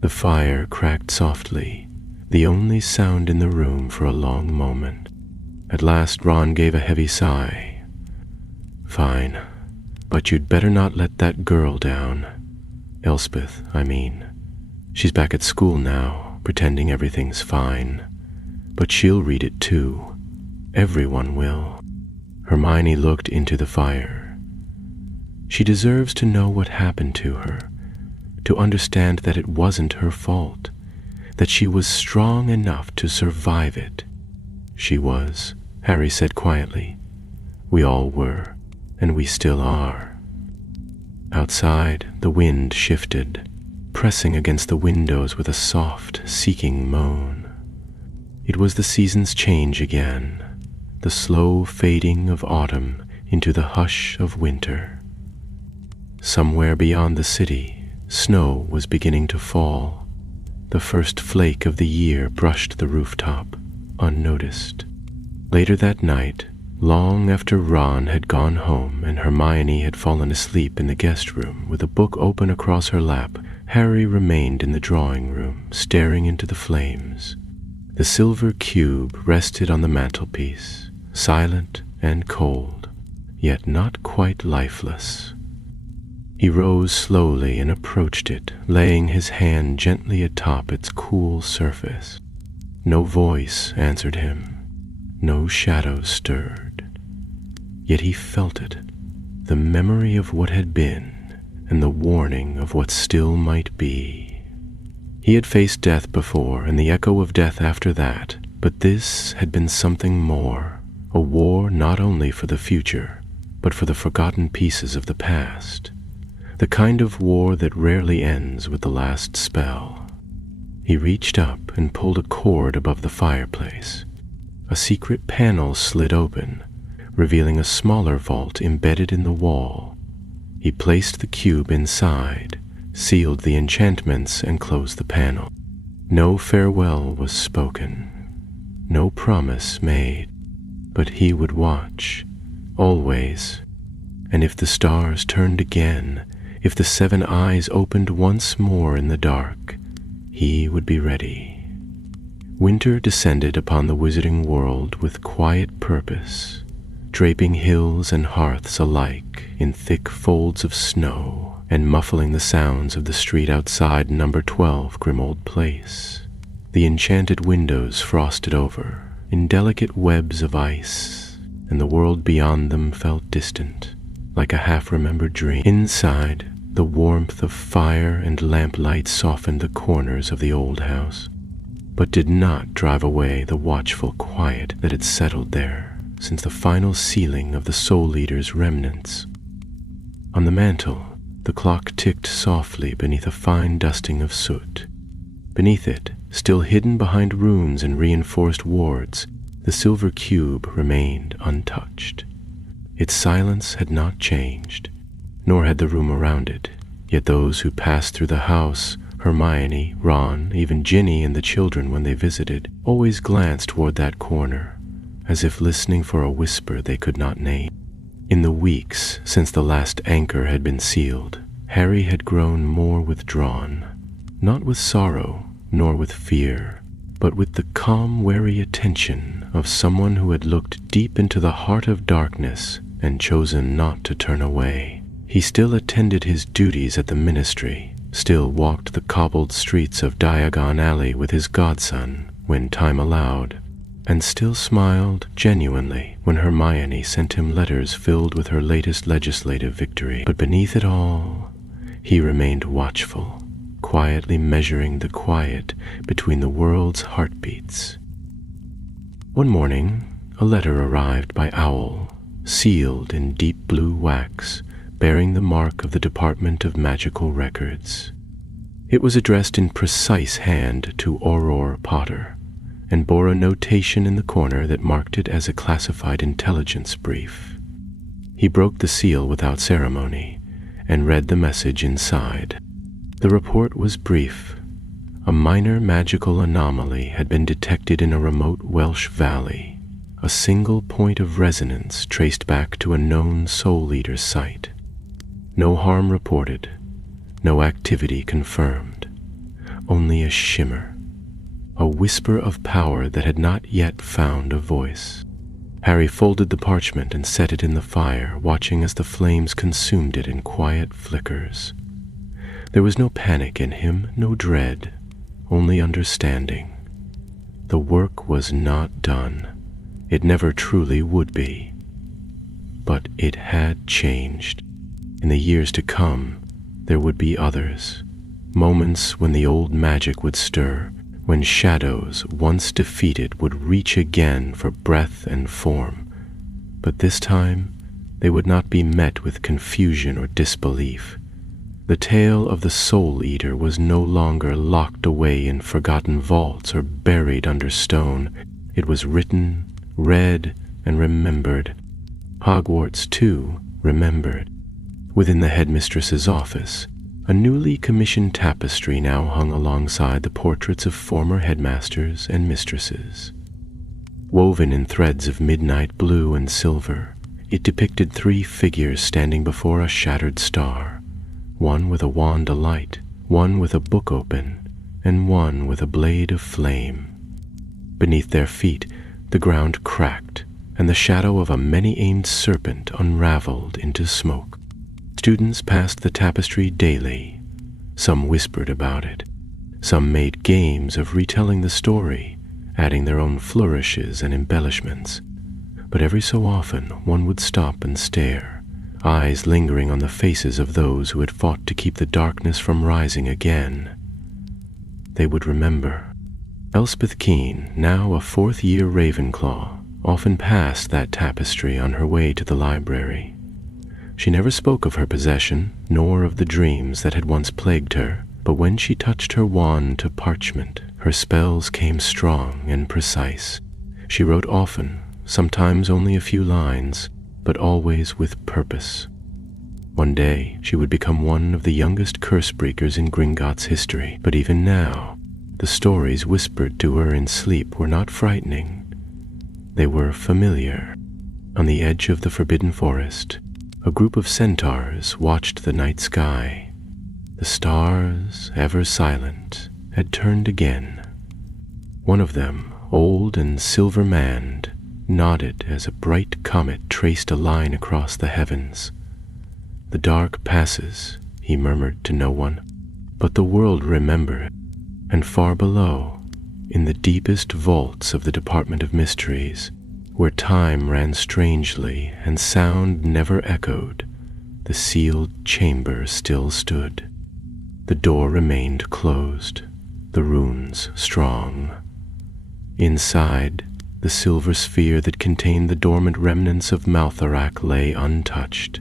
The fire cracked softly, the only sound in the room for a long moment. At last Ron gave a heavy sigh. "Fine, but you'd better not let that girl down. Elspeth, I mean. She's back at school now, pretending everything's fine. But she'll read it too. Everyone will." Hermione looked into the fire. She deserves to know what happened to her, to understand that it wasn't her fault, that she was strong enough to survive it. She was, Harry said quietly. We all were, and we still are. Outside, the wind shifted, pressing against the windows with a soft, seeking moan. It was the season's change again, the slow fading of autumn into the hush of winter. Somewhere beyond the city, snow was beginning to fall. The first flake of the year brushed the rooftop, unnoticed. Later that night, long after Ron had gone home and Hermione had fallen asleep in the guest room with a book open across her lap, Harry remained in the drawing room, staring into the flames. The silver cube rested on the mantelpiece, silent and cold, yet not quite lifeless. He rose slowly and approached it, laying his hand gently atop its cool surface. No voice answered him. No shadow stirred. Yet he felt it, the memory of what had been, and the warning of what still might be. He had faced death before, and the echo of death after that, but this had been something more, a war not only for the future, but for the forgotten pieces of the past, the kind of war that rarely ends with the last spell. He reached up and pulled a cord above the fireplace. A secret panel slid open, revealing a smaller vault embedded in the wall. He placed the cube inside, sealed the enchantments, and closed the panel. No farewell was spoken, no promise made, but he would watch, always. And if the stars turned again, if the seven eyes opened once more in the dark, he would be ready. Winter descended upon the wizarding world with quiet purpose, draping hills and hearths alike in thick folds of snow and muffling the sounds of the street outside number 12 Grimold Place. The enchanted windows frosted over in delicate webs of ice, and the world beyond them felt distant, like a half-remembered dream. Inside, the warmth of fire and lamplight softened the corners of the old house, but did not drive away the watchful quiet that had settled there since the final sealing of the Soul Eater's remnants. On the mantel, the clock ticked softly beneath a fine dusting of soot. Beneath it, still hidden behind runes and reinforced wards, the silver cube remained untouched. Its silence had not changed, nor had the room around it, yet those who passed through the house, Hermione, Ron, even Ginny and the children when they visited, always glanced toward that corner, as if listening for a whisper they could not name. In the weeks since the last anchor had been sealed, Harry had grown more withdrawn, not with sorrow nor with fear, but with the calm, wary attention of someone who had looked deep into the heart of darkness and chosen not to turn away. He still attended his duties at the ministry, still walked the cobbled streets of Diagon Alley with his godson when time allowed, and still smiled genuinely when Hermione sent him letters filled with her latest legislative victory. But beneath it all, he remained watchful, quietly measuring the quiet between the world's heartbeats. One morning, a letter arrived by Owl, sealed in deep blue wax, bearing the mark of the Department of Magical Records. It was addressed in precise hand to Aurora Potter, and bore a notation in the corner that marked it as a classified intelligence brief. He broke the seal without ceremony and read the message inside. The report was brief. A minor magical anomaly had been detected in a remote Welsh valley, a single point of resonance traced back to a known Soul Eater site. No harm reported, no activity confirmed, only a shimmer, a whisper of power that had not yet found a voice. Harry folded the parchment and set it in the fire, watching as the flames consumed it in quiet flickers. There was no panic in him, no dread, only understanding. The work was not done. It never truly would be. But it had changed. In the years to come, there would be others. Moments when the old magic would stir, when shadows, once defeated, would reach again for breath and form. But this time, they would not be met with confusion or disbelief. The tale of the Soul Eater was no longer locked away in forgotten vaults or buried under stone. It was written, read, and remembered. Hogwarts, too, remembered. Within the headmistress's office, a newly commissioned tapestry now hung alongside the portraits of former headmasters and mistresses. Woven in threads of midnight blue and silver, it depicted 3 figures standing before a shattered star, one with a wand alight, one with a book open, and one with a blade of flame. Beneath their feet, the ground cracked, and the shadow of a many-aimed serpent unraveled into smoke. Students passed the tapestry daily. Some whispered about it. Some made games of retelling the story, adding their own flourishes and embellishments. But every so often one would stop and stare, eyes lingering on the faces of those who had fought to keep the darkness from rising again. They would remember. Elspeth Keene, now a 4th-year Ravenclaw, often passed that tapestry on her way to the library. She never spoke of her possession, nor of the dreams that had once plagued her, but when she touched her wand to parchment, her spells came strong and precise. She wrote often, sometimes only a few lines, but always with purpose. One day, she would become one of the youngest curse-breakers in Gringotts history, but even now, the stories whispered to her in sleep were not frightening. They were familiar. On the edge of the Forbidden Forest, a group of centaurs watched the night sky. The stars, ever silent, had turned again. One of them, old and silver-manned, nodded as a bright comet traced a line across the heavens. "The dark passes," he murmured to no one, "but the world remembered." And far below, in the deepest vaults of the Department of Mysteries, where time ran strangely and sound never echoed, the sealed chamber still stood. The door remained closed, the runes strong. Inside, the silver sphere that contained the dormant remnants of Maltharak lay untouched.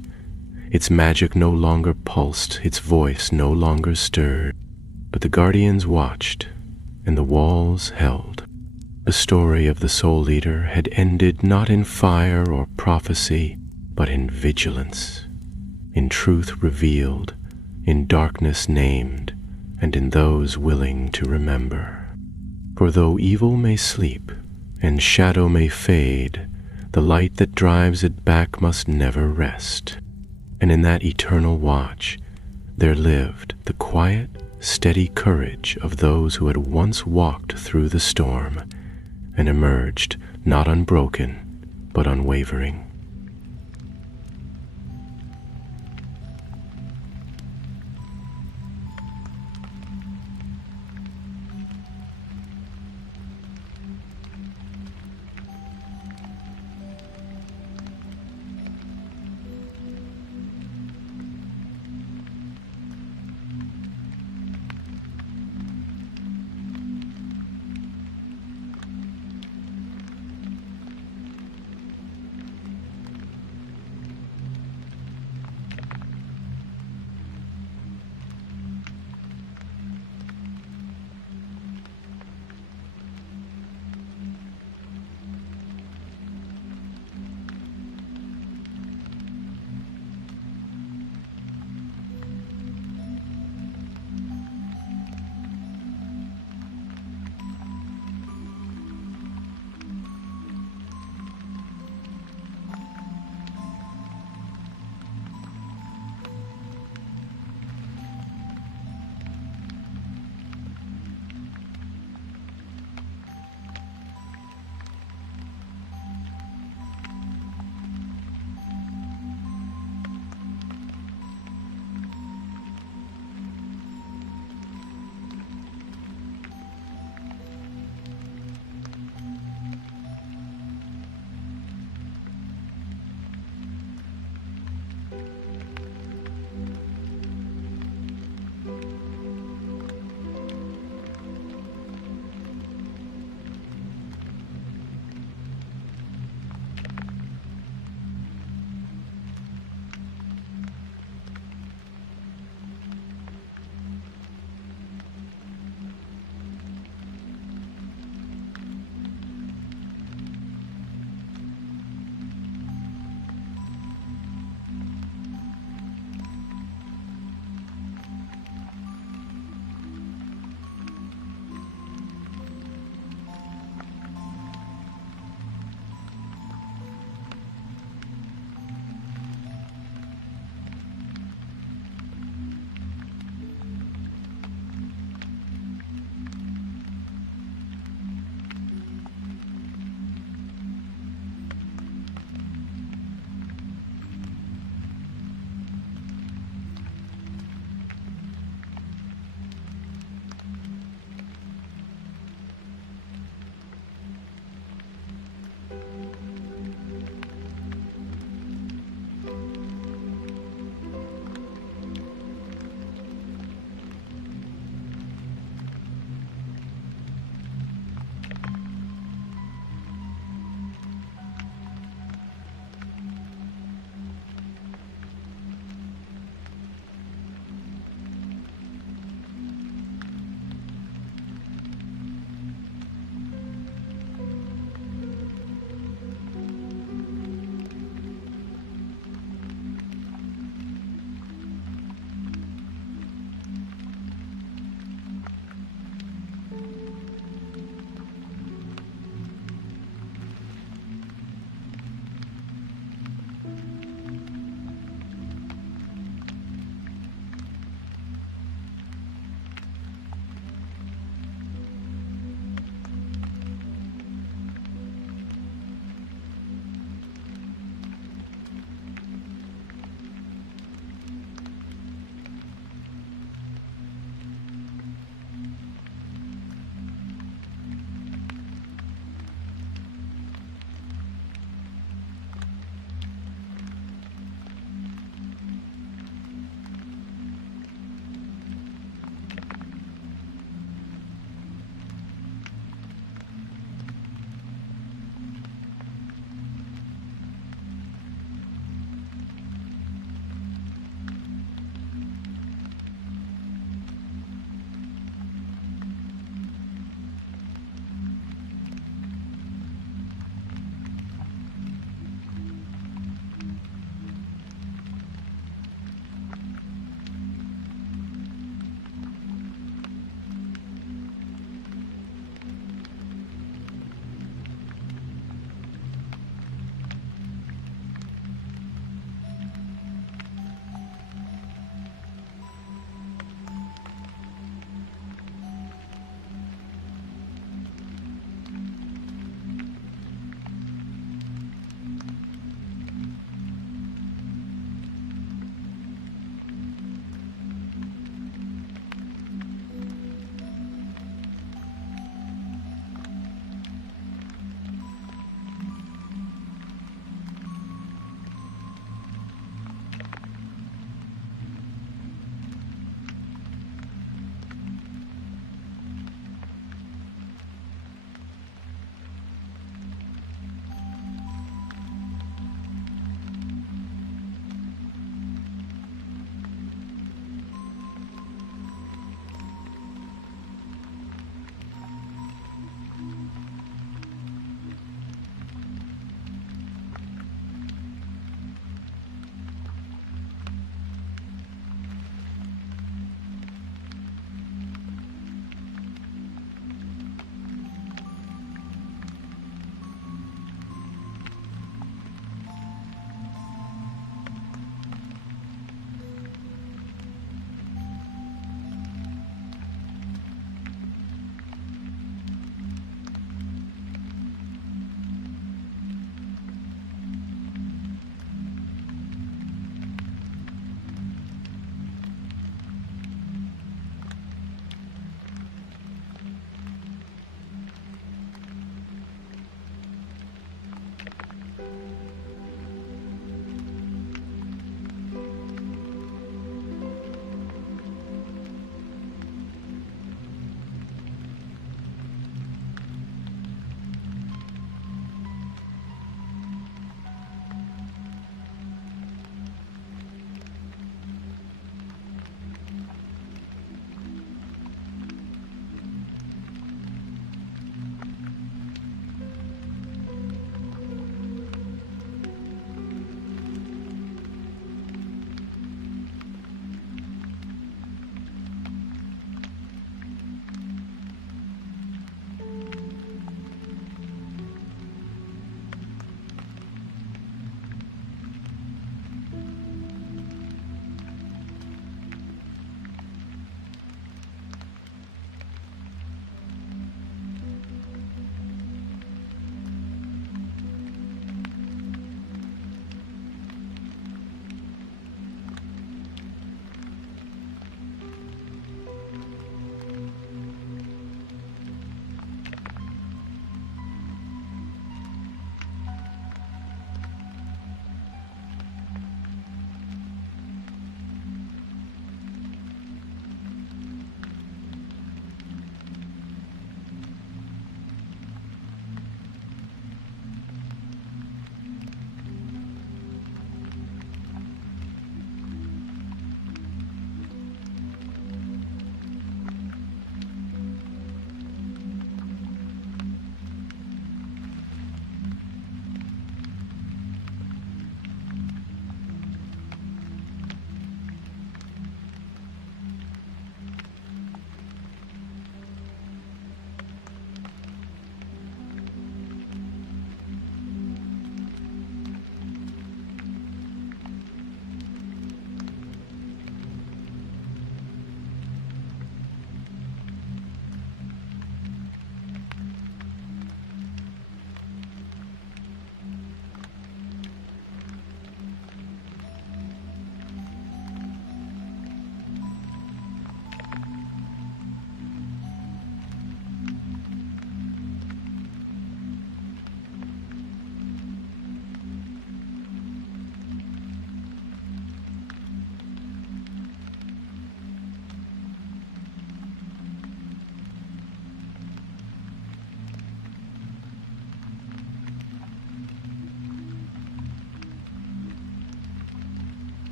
Its magic no longer pulsed, its voice no longer stirred. But the guardians watched, and the walls held. The story of the Soul Eater had ended not in fire or prophecy, but in vigilance, in truth revealed, in darkness named, and in those willing to remember. For though evil may sleep, and shadow may fade, the light that drives it back must never rest. And in that eternal watch, there lived the quiet, steady courage of those who had once walked through the storm and emerged not unbroken, but unwavering.